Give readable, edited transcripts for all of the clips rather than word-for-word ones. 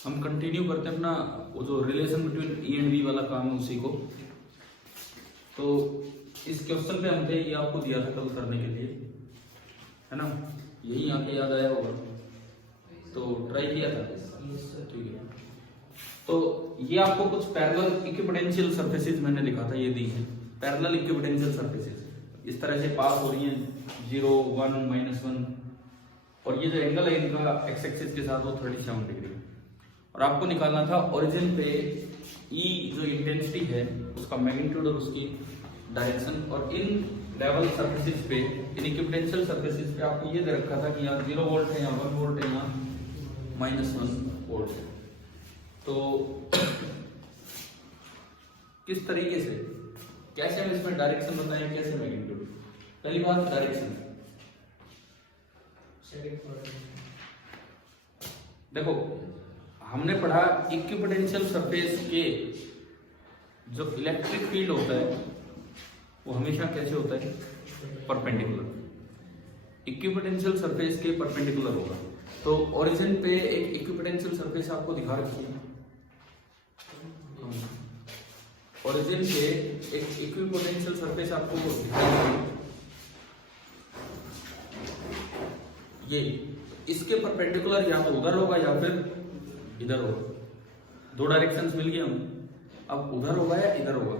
हम कंटिन्यू करते हैं अपना वो जो relation between E and B वाला काम है उसी को। तो इस क्वेश्चन पे हमने ये आपको दिया था कल करने के लिए, है ना, यही यहाँ पे याद आया होगा तो ट्राई किया था। ठीक है, तो ये आपको कुछ पैरेलल इक्विपोटेंशियल सरफेसेस मैंने लिखा था, ये दी है पैरेलल इक्विपोटेंशियल सरफेसेस इस तरह से पास हो रही हैं 0, 1, -1, और ये जो एंगल है इनका एक्स एक्सिस के साथ वो 37 डिग्री है। और आपको निकालना था ओरिजिन पे ई जो इंटेंसिटी है उसका मैग्नीट्यूड और उसकी डायरेक्शन, और इन लेवल सरफेसेस पे इन इक्विपोटेंशियल सरफेसेस पे आपको ये दे रखा था कि यहाँ 0 वोल्ट है, यहाँ 1 वोल्ट है, यहाँ -1 वोल्ट है। तो किस तरीके से कैसे हम इसमें डायरेक्शन बताएं, कैसे मैग्नीट्यूड। पहली बात डायरेक्शन, देखो हमने पढ़ा इक्विपोटेंशियल सरफेस के जो इलेक्ट्रिक फील्ड होता है वो हमेशा कैसे होता है, परपेंडिकुलर। इक्विपोटेंशियल सरफेस के परपेंडिकुलर होगा। तो ओरिजिन पे एक इक्विपोटेंशियल सरफेस आपको दिखा रखी है, ओरिजिन पे एक इक्विपोटेंशियल सरफेस आपको दिखा रखी है, ये इसके परपेंडिकुलर या तो उधर होगा या फिर इधर होगा। दो डायरेक्शंस मिल गए हमें, अब उधर होगा या इधर होगा,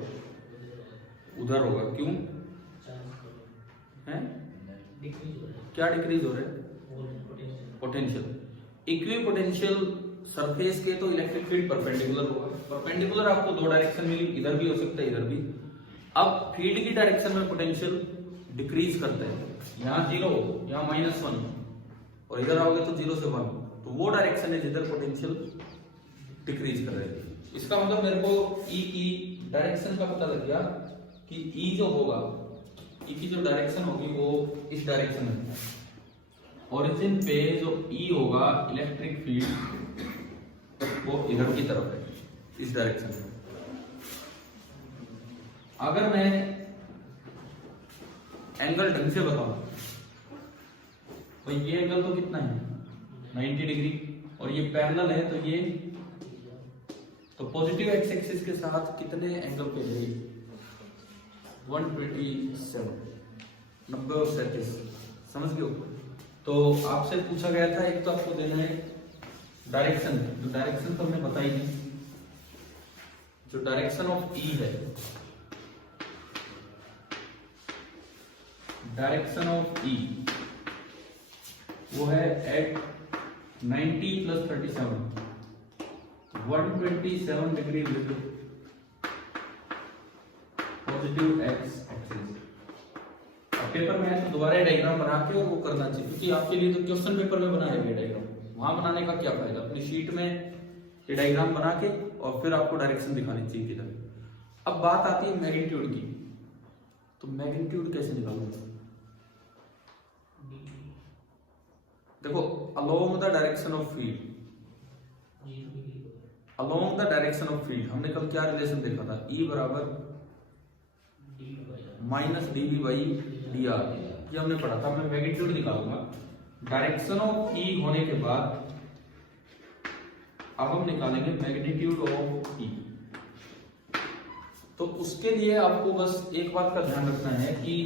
उधर होगा। क्यों है, क्या डिक्रीज हो रहा है, पोटेंशियल। इक्विपोटेंशियल सरफेस के तो इलेक्ट्रिक फील्ड परपेंडिकुलर होगा, परपेंडिकुलर आपको दो डायरेक्शन मिली, इधर भी हो सकता है इधर भी। अब फील्ड की डायरेक्शन में पोटेंशियल डिक्रीज करते हैं, यहाँ 0, यहाँ -1, और इधर आओगे तो 0 से 1, तो वो डायरेक्शन है जिधर पोटेंशियल डिक्रीज कर रहे थे। इसका मतलब मेरे को ई की डायरेक्शन का पता लग गया कि ई जो होगा, ई की जो डायरेक्शन होगी वो इस डायरेक्शन में, ओरिजिन पे जो ई होगा इलेक्ट्रिक फील्ड वो इधर की तरफ है, इस डायरेक्शन में। अगर मैं एंगल ढंग से बताऊं तो ये एंगल तो कितना है 90 डिग्री, और ये पैरेलल है तो ये तो पॉजिटिव एक्स एक्सिस के साथ कितने एंगल पे है 127, 90 और 37, समझ गए हो। तो आपसे पूछा गया था, एक तो आपको देना है डायरेक्शन, जो डायरेक्शन तो हमने बताई थी, जो डायरेक्शन ऑफ ई है, डायरेक्शन ऑफ ई वो है at 90 + 37, 127 degree with positive X axis. Paper में है तो दोबारा डायग्राम बना के और वो करना चाहिए, क्योंकि आपके लिए तो क्वेश्चन पेपर में बनाया गया डायग्राम, वहां बनाने का क्या फायदा। अपनी शीट में ये डायग्राम बना के और फिर आपको डायरेक्शन दिखानी चाहिए किधर। अब बात आती है मैग्नीट्यूड की, तो मैग्नीट्यूड कैसे निकालूंगा। देखो along the direction of field, along the direction of field हमने कल क्या रिलेशन देखा था, E बराबर -dV/dr, ये हमने पढ़ा था। मैं मैग्नीट्यूड निकालूंगा डायरेक्शन ऑफ E होने के बाद, अब हम निकालेंगे मैग्नीट्यूड ऑफ E। तो उसके लिए आपको बस एक बात का ध्यान रखना है कि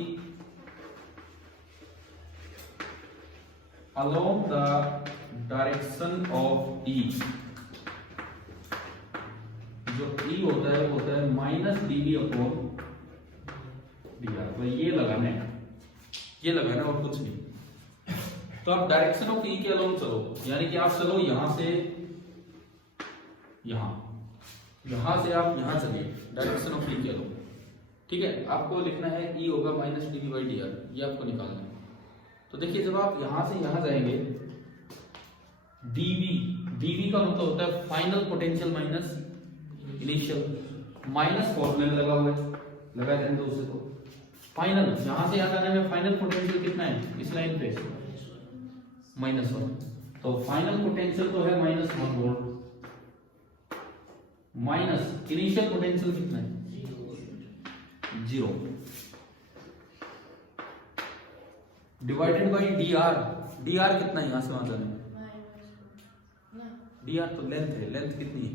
along the direction of E, जो E होता है वो होता है -dV/dr, तो ये लगाना है, ये लगाना है और कुछ नहीं। तो आप डायरेक्शन ऑफ E के अलोंग चलो, यानी कि आप चलो यहां से यहां, यहां से आप यहां चलिए डायरेक्शन ऑफ E के अलोंग। ठीक है, आपको लिखना है E होगा -dV/dr, ये आपको निकालना है। तो देखिए जब आप यहां से यहां जाएंगे, dV का मतलब होता है final potential minus initial, minus फॉर्मूले में लगा हुआ है, लगा देंगे उससे। तो फाइनल यहां से यहां जाने में फाइनल पोटेंशियल कितना है इस लाइन पे -1, तो फाइनल पोटेंशियल तो है -1 वोल्ट, माइनस इनिशियल पोटेंशियल कितना है 0, डिवाइडेड बाई dr, dr कितना है यहां से वहां जाने में डी आर तो लेंथ है, लेंथ कितनी है?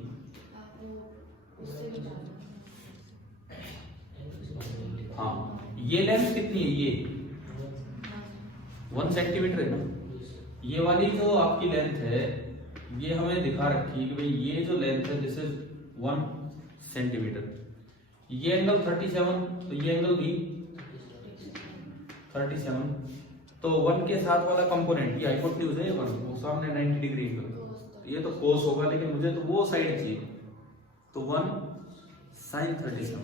हाँ, ये लेंथ कितनी है? ये 1 सेंटीमीटर है ना। ये वाली जो आपकी लेंथ है ये हमें दिखा रखी है कि भाई ये जो लेंथ है दिस इज 1 सेंटीमीटर। ये एंगल 37, तो ये एंगल भी 37। तो 1 के साथ वाला कंपोनेंट ये हाइपोटेन्यूज है, ये वो सामने 90 डिग्री एंगल, ये तो कोस होगा, लेकिन मुझे तो वो साइड चाहिए। तो 1 sin 37,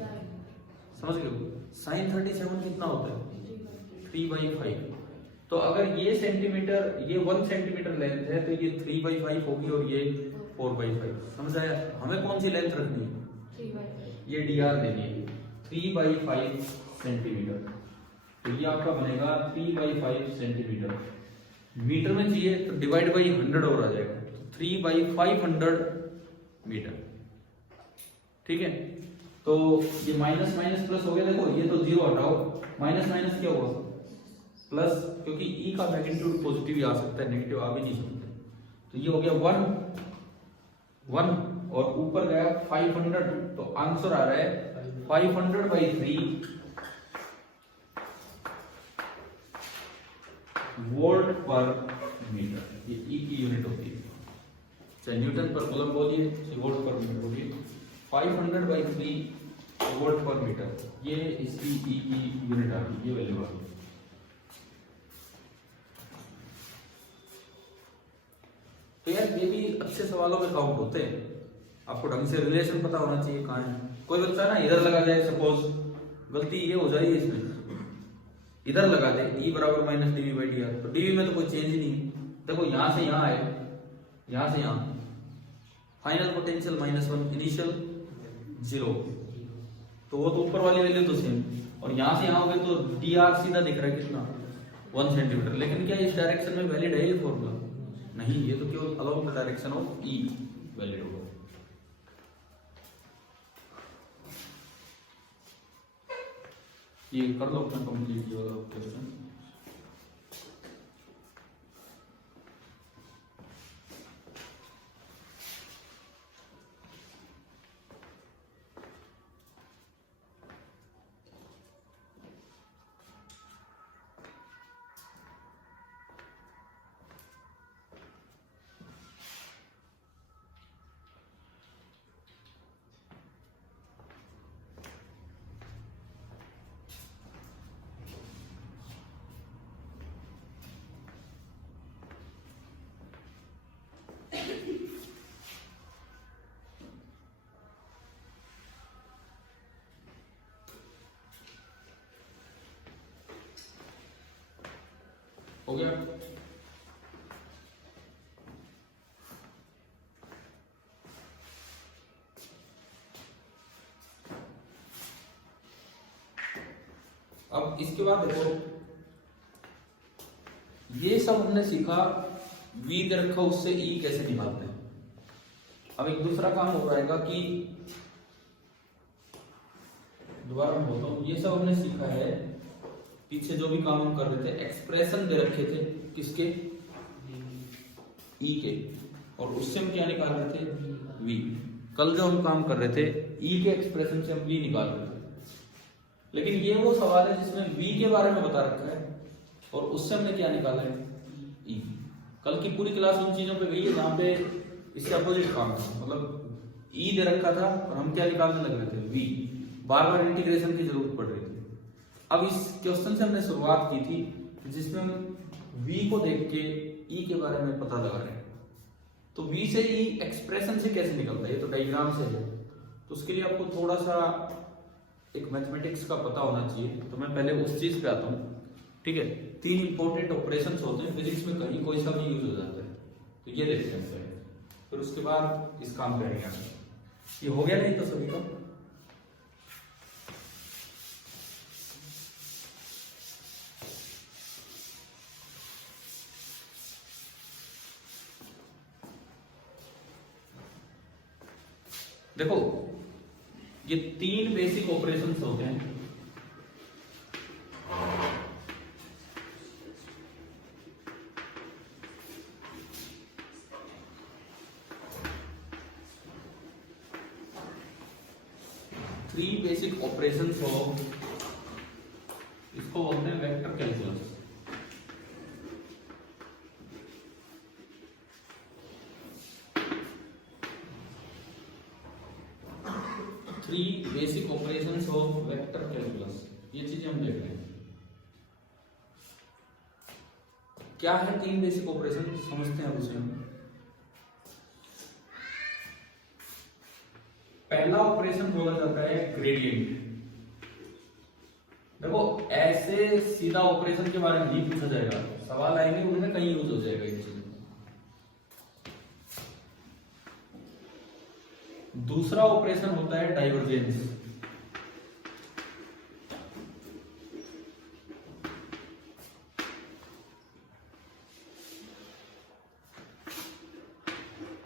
समझ गए? sin 37 कितना होता है? 3/5। तो अगर ये सेंटीमीटर, ये 1 सेंटीमीटर लेंथ है, तो ये 3/5 होगी और ये 4/5। समझ आया? हमें कौन सी लेंथ रखनी है? 3/5। ये डी आर देनी है 3/5 सेंटीमीटर। तो ये आपका बनेगा 3/5 सेंटीमीटर। मीटर में चाहिए तो डिवाइड बाई 100 और आ जाएगा, तो 3/500 मीटर। ठीक है, तो ये माइनस माइनस प्लस हो गया। देखो ये तो जीरो हटाओ, माइनस माइनस क्या हुआ? प्लस, क्योंकि ई का मैग्नीट्यूड पॉजिटिव ही आ सकता है, नेगेटिव आ भी नहीं सकता। तो ये हो गया 1 और ऊपर गया 500, तो आंसर आ रहा है 500/3 वोल्ट पर मीटर। ये ई की यूनिट होती है, चाहे न्यूटन पर कूलम बोलिए, चाहे वोल्ट पर मीटर बोलिए। 500/3 वोल्ट पर मीटर, ये इसकी ई की यूनिट आ गई, ये वैल्यू आ गई। तो यार ये भी अच्छे सवालों में काउंट होते हैं। आपको ढंग से रिलेशन पता होना चाहिए कहाँ है। कोई बच्चा ना इधर लगा जाए, सपोज गलती ये हो जाए इसमें, इधर लगा दे E बराबर माइनस dV/dr, तो dV में तो कोई चेंज ही नहीं है। देखो यहां से यहां आए, यहां से यहां, फाइनल पोटेंशियल -1, इनिशियल 0, तो वो तो ऊपर वाली वैल्यू तो सेम। और यहां से यहां हो गए तो dr सीधा दिख रहा है कितना? 1 सेंटीमीटर। लेकिन क्या इस डायरेक्शन में वैलिड है ये फॉर्मूला? नहीं, ये तो केवल along the direction of E valid होगा। ये कर लो अपना कंप्लीट ये वाला क्वेश्चन। हो गया? अब इसके बाद देखो, ये सब हमने सीखा V दे रखा उससे E कैसे निकालते हैं। अब एक दूसरा काम हो रहेगा कि दोबारा मैं बोलता हूं, ये सब हमने सीखा है, पीछे जो भी काम हम कर रहे थे, एक्सप्रेशन दे रखे थे किसके? E के, और उससे हम क्या निकाल रहे थे? V। कल जो हम काम कर रहे थे E के एक्सप्रेशन से हम V निकाल रहे थे। लेकिन ये वो सवाल है जिसमें V के बारे में बता रखा है और उससे हमने क्या निकाला है? E। कल की पूरी क्लास उन चीजों पे गई है जहां पे इससे अपोजिट काम था, मतलब E दे रखा था और हम क्या निकालने लग रहे थे? V। बार बार इंटीग्रेशन की जरूरत पड़ रही थी। अब इस क्वेश्चन से हमने शुरुआत की थी जिसमें हम V को देख के E के बारे में पता लगा रहे हैं। तो V से E एक्सप्रेशन से कैसे निकलता है? ये तो डायग्राम से है, तो उसके लिए आपको थोड़ा सा एक मैथमेटिक्स का पता होना चाहिए। तो मैं पहले उस चीज पे आता हूँ। ठीक है, 3 इंपॉर्टेंट ऑपरेशंस होते हैं फिजिक्स में, कहीं कोई सा भी यूज हो जाता है, तो ये देखते हैं पहले, फिर उसके बाद इस काम करेंगे। ये हो गया नहीं तो सभी का? देखो ये 3 बेसिक ऑपरेशंस होते हैं। थ्री बेसिक ऑपरेशंस ऑफ, इसको बोलते हैं vector calculus. Three basic operations of vector calculus, ये चीजें हम देख रहे हैं। क्या है तीन बेसिक ऑपरेशन, समझते हैं उसे हम। पहला ऑपरेशन बोला जाता है ग्रेडियंट। देखो ऐसे सीधा ऑपरेशन के बारे में नहीं पूछा जाएगा, सवाल आएंगे उनमें कहीं यूज हो जाएगा ये चीज। दूसरा ऑपरेशन होता है डाइवर्जेंस।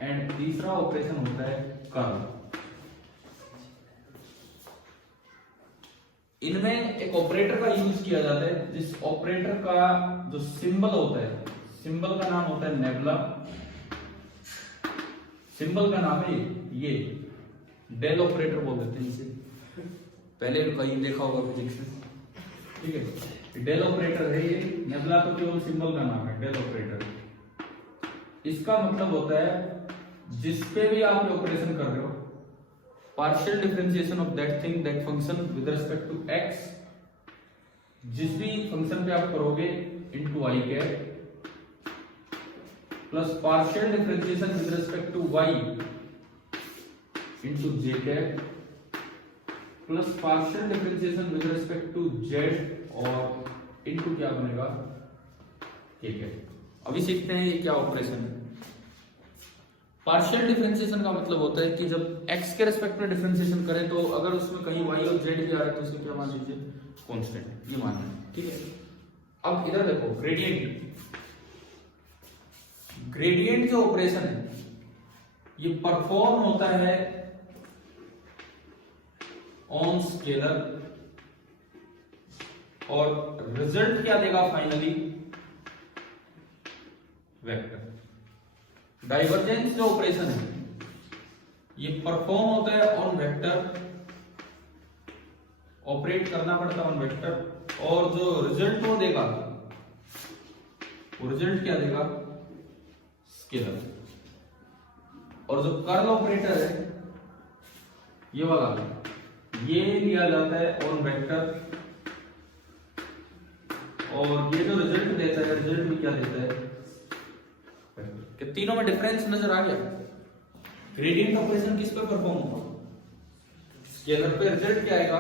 एंड तीसरा ऑपरेशन होता है कर्ल। इनमें एक ऑपरेटर का यूज किया जाता है, जिस ऑपरेटर का जो सिंबल होता है, सिंबल का नाम होता है नेबुला। सिंबल का नाम है ये डेल ऑपरेटर बोल देते हैं इसे, पहले कहीं देखा होगा फिजिक्स में, ठीक है। डेल ऑपरेटर है ये, नेबुला तो केवल सिंबल का नाम है, डेल ऑपरेटर। इसका मतलब होता है जिस पे भी आप ऑपरेशन कर रहे हो, partial differentiation of that thing that function with respect to X, जिस भी फंक्शन पे आप करोगे into I cap, plus partial differentiation with respect to Y into J cap, plus partial differentiation with respect to Z और into क्या बनेगा के cap. अभी सीखते हैं ये क्या ऑपरेशन है। पार्शियल डिफरेंशिएशन का मतलब होता है कि जब x के रेस्पेक्ट में डिफरेंशिएशन करें तो अगर उसमें कहीं y और z भी आ रहा है तो उसे क्या मान लीजिए, कांस्टेंट, ये मानना है, ठीक है। अब इधर देखो ग्रेडियंट। ग्रेडियंट जो ऑपरेशन है ये परफॉर्म होता है ऑन स्केलर, और रिजल्ट क्या देगा फाइनली, वेक्टर। डाइवर्जेंस जो ऑपरेशन है ये परफॉर्म होता है ऑन वेक्टर, ऑपरेट करना पड़ता है ऑन वेक्टर, और जो रिजल्ट वो देगा, वो रिजल्ट क्या देगा, स्केलर। और जो कर्ल ऑपरेटर है ये वाला, ये लिया जाता है ऑन वेक्टर, और ये जो रिजल्ट देता है, रिजल्ट भी क्या देता है, कि तीनों में डिफरेंस नजर आ गया। ग्रेडियंट ऑपरेशन किस पे परफॉर्म होगा, स्केलर पे, रिजल्ट क्या आएगा,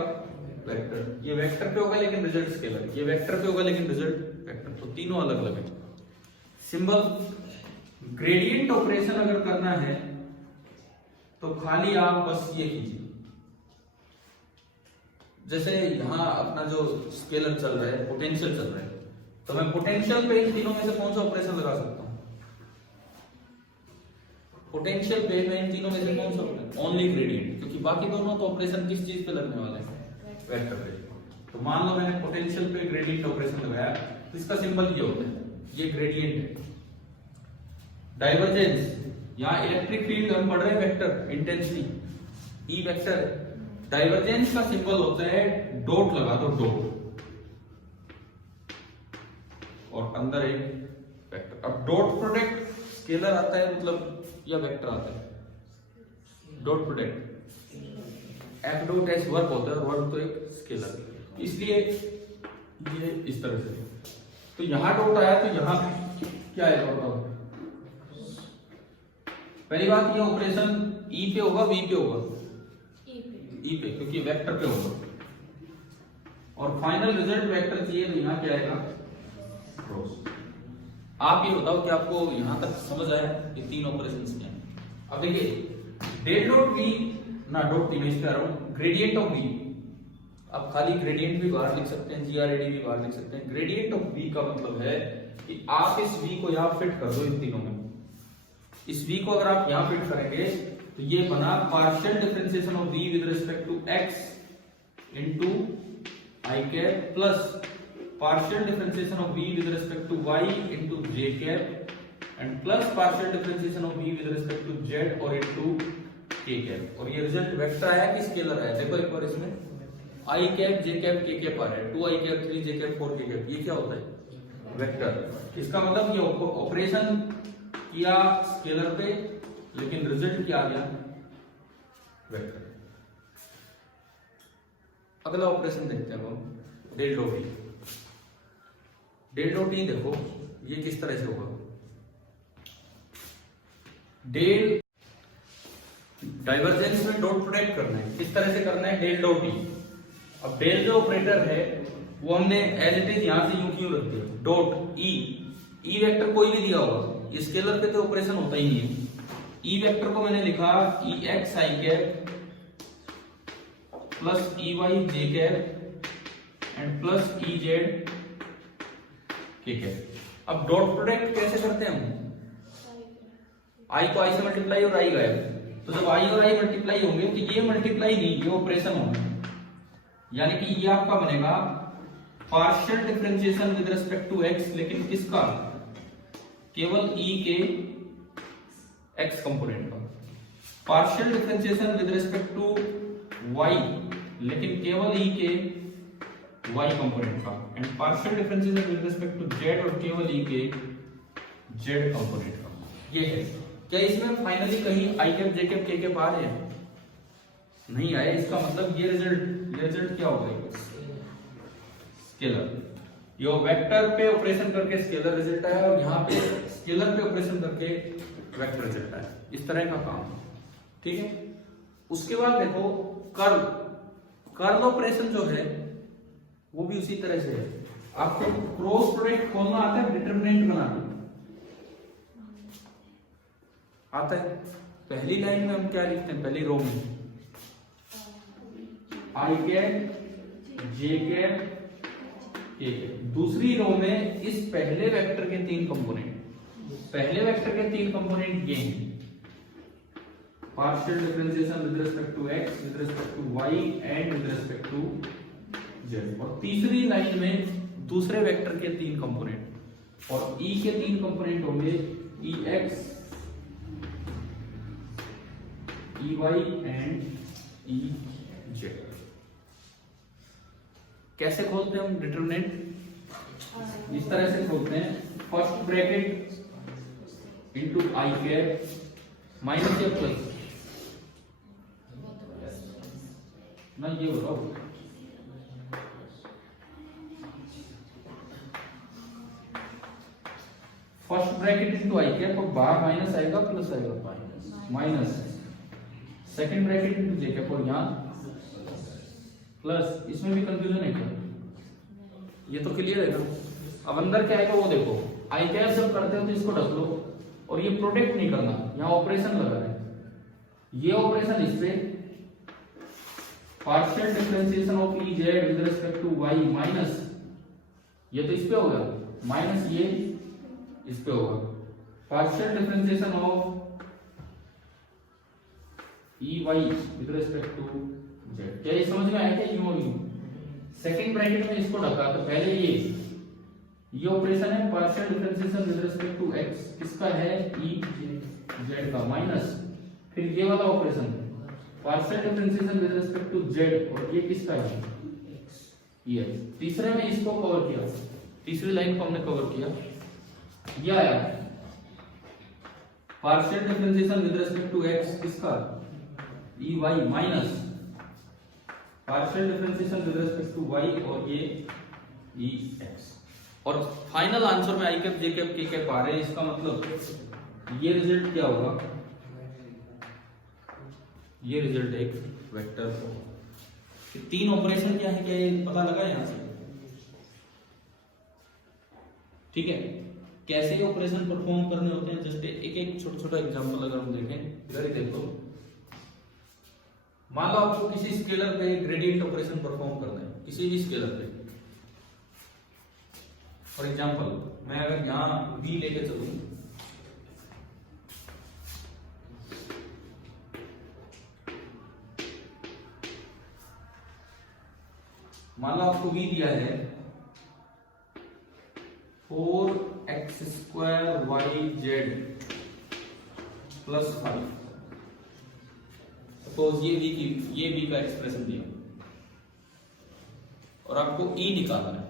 वेक्टर। ये वेक्टर पे होगा लेकिन रिजल्ट स्केलर, ये वेक्टर पे होगा लेकिन रिजल्ट वेक्टर, तो तीनों अलग अलग है। सिंबल। ग्रेडियंट ऑपरेशन अगर करना है तो खाली आप बस ये कीजिए, जैसे यहां अपना जो स्केलर चल रहा है, पोटेंशियल चल रहा है, तो मैं पोटेंशियल पे इन तीनों में से कौन सा ऑपरेशन लगा सकता हूं, पोटेंशियल पे मैं इन तीनों में से कौन सा, ओनली ग्रेडियंट, क्योंकि बाकी दोनों तो ऑपरेशन किस चीज पे लगने वाले हैं, वेक्टर पे। तो मान लो मैंने पोटेंशियल पे ग्रेडियंट ऑपरेशन लगाया, तो इसका सिंबल ये होता है, ये ग्रेडियंट है। डाइवर्जेंस, यहाँ इलेक्ट्रिक फील्ड हम पढ़ रहे हैं vector, intensity E vector. Divergence का सिंबल होता है डॉट, लगा दो डॉट, और अंदर एक वेक्टर। अब डॉट प्रोडक्ट स्केलर आता है मतलब, या वेक्टर आता है, dot product F dot S work होता है, और वर्क तो एक स्केलर, इसलिए ये इस तरह से। तो यहां डॉट आया तो यहां क्या आएगा, पहली बात ये ऑपरेशन ई पे होगा, वी पे होगा, ई पे, क्योंकि वेक्टर पे होगा, और फाइनल रिजल्ट वेक्टर चाहिए, तो यहां क्या आएगा, क्रॉस। आप ये बताओ कि आपको यहां तक समझ आया ये तीन ऑपरेशंस क्या हैं। अब देखिए डेल डॉट वी ना डॉट टी, मैं इस पे आ रहा हूं, ग्रेडियंट ऑफ वी। आप खाली ग्रेडियंट भी बाहर लिख सकते हैं, जीआरएडी भी बाहर लिख सकते हैं। ग्रेडियंट ऑफ वी का मतलब है कि आप इस वी को यहां फिट कर दो, इन तीनों में इस v को अगर आप यहां फिट करेंगे तो ये बना partial differentiation of v with respect to x into i cap, plus partial differentiation of v with respect to y into j cap, and plus partial differentiation of v with respect to z और into k के cap, और ये result vector आया कि scalar आया? देखो एक बार इसमें आई cap j cap k cap आ रहा है, 2 आई कैप 3 जे कैप 4 के कैप, ये क्या होता है? वेक्टर। इसका मतलब ये ऑपरेशन किया स्केलर पे, लेकिन रिजल्ट क्या आ गया? वेक्टर। अगला ऑपरेशन देखते हैं हम, del dot E. Del dot E देखो ये किस तरह से होगा। डेल डाइवर्जेंस में डॉट प्रोडक्ट करना है, किस तरह से करना है? Del dot E. अब डेल जो ऑपरेटर है वो हमने एज इट इज यहां से यूं क्यों रख दिया? Dot E. ई वेक्टर कोई भी दिया होगा, स्केलर पे तो ऑपरेशन होता ही नहीं है। ई वेक्टर को मैंने लिखा E x i cap plus E y j cap and plus E z k cap. अब डॉट प्रोडक्ट कैसे करते हैं हम? आई को आई से मल्टीप्लाई और आई गया, तो जब आई और आई मल्टीप्लाई होंगे तो ये मल्टीप्लाई नहीं, ये ऑपरेशन होगा, यानी कि ये आपका बनेगा partial differentiation with respect to X, लेकिन किसका? केवल ई के एक्स कंपोनेंट का। Partial differentiation with respect to Y, लेकिन केवल ई के वाई कंपोनेंट का। And partial differentiation with respect to Z, और केवल ई के जेड कंपोनेंट का। ये है। क्या इसमें फाइनली कहीं आई cap j cap k cap आ रहे हैं? नहीं आए। इसका मतलब ये रिजल्ट क्या हो गया? स्केलर। ये वेक्टर पे ऑपरेशन करके स्केलर रिजल्ट आया, और यहाँ पे स्केलर पे ऑपरेशन करके वेक्टर रिजल्ट आया। इस तरह का काम, ठीक है। उसके बाद देखो कर्ल ऑपरेशन जो है वो भी उसी तरह से है। आपको क्रॉस प्रोडक्ट खोलना आता है, डिटरमिनेंट बनाना आता है। पहली लाइन में हम क्या लिखते हैं? पहली रो में i cap j cap k cap. दूसरी रो में इस पहले वेक्टर के 3 कंपोनेंट, पहले वेक्टर के 3 कंपोनेंट ये हैं, partial differentiation with respect to X, with respect to Y and with respect to Z. और तीसरी लाइन में दूसरे वेक्टर के 3 कंपोनेंट, और ई के 3 कंपोनेंट होंगे E x, E y and E z. कैसे खोलते हैं हम डिटरमिनेंट? इस तरह से खोलते हैं, फर्स्ट ब्रैकेट इंटू आई कैप माइनस या प्लस ना, ये बताओ। फर्स्ट ब्रैकेट इंटू आई कैप, और बाहर माइनस आएगा प्लस आएगा, माइनस। सेकंड ब्रैकेट इंटू जे कैप, और यहां प्लस। इसमें भी कंफ्यूजन है क्या? ये तो क्लियर है ना। अब अंदर क्या आएगा वो देखो। आई कैप जब करते हो तो इसको ढक लो, और ये प्रोडक्ट नहीं करना, यहाँ ऑपरेशन लगा है। ये ऑपरेशन इस पे partial differentiation of E Z with respect to Y minus, ये तो इस पे होगा, माइनस ये इस पे होगा, partial differentiation of E Y with respect to Z. क्या ये समझ में आया क्या? यूं सेकंड ब्रैकेट में इसको ढका, तो पहले ये ऑपरेशन है partial differentiation with respect to x, किसका है? ई जेड का, माइनस। फिर ये वाला operation partial differentiation with respect to Z, और ये किसका है? ये। तीसरे में इसको कवर किया, तीसरी लाइन को हमने कवर किया, ये आया partial differentiation with respect to x, किसका? E y minus partial differentiation with respect to y, और ये ई एक्स। और फाइनल आंसर में i cap j cap k cap आ रहे हैं। इसका मतलब ये रिजल्ट क्या होगा? ये रिजल्ट एक वेक्टर होगा। 3 ऑपरेशन क्या है, क्या ये पता लगा यहां से? ठीक है। कैसे ये ऑपरेशन परफॉर्म करने होते हैं, जस्ट एक छोटा छोटा एग्जांपल अगर हम देखें, इधर ही देखो। मान लो आपको किसी स्केलर पे ग्रेडियंट ऑपरेशन परफॉर्म करना है, किसी भी स्केलर पे। फॉर एग्जांपल मैं अगर यहां v लेके चलूं, मान लो आपको v दिया है 4x² yz + 5, सपोज ये v का एक्सप्रेशन दिया और आपको e निकालना है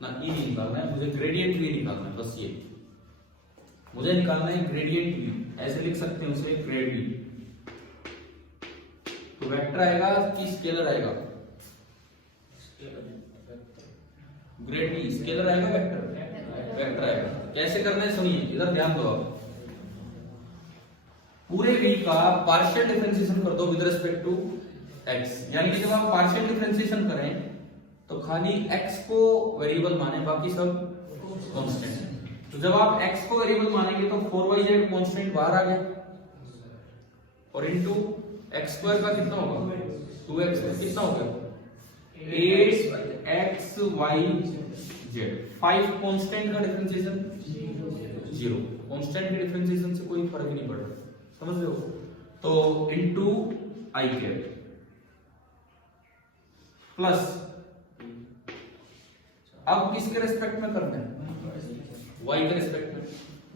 ना, e नहीं निकालना है, मुझे ग्रेडियंट v निकालना है, बस ये मुझे निकालना है ग्रेडियंट v, ऐसे लिख सकते हैं उसे ग्रेड v। तो वेक्टर आएगा कि स्केलर आएगा? ग्रेड v स्केलर आएगा वेक्टर आएगा। कैसे करना है सुनिए, इधर ध्यान दो आप। पूरे v का पार्शियल डिफरेंशिएशन कर दो विद रिस्पेक्ट टू x, यानी कि जब आप पार्शियल डिफरेंशिएशन करें तो खाली x को वेरिएबल माने, बाकी सब कांस्टेंट। तो जब आप x को वेरिएबल मानेंगे तो 4yz कांस्टेंट बाहर आ गया और इनटू x स्क्वायर का कितना होगा 2x, कितना हो गया 8xyz। 5 कांस्टेंट का डिफरेंशिएशन 0, कांस्टेंट के डिफरेंशिएशन से कोई फर्क नहीं पड़ रहा, समझ रहे हो? तो इनटू i कैप प्लस, अब किसके रेस्पेक्ट में करते हैं? y के रेस्पेक्ट में।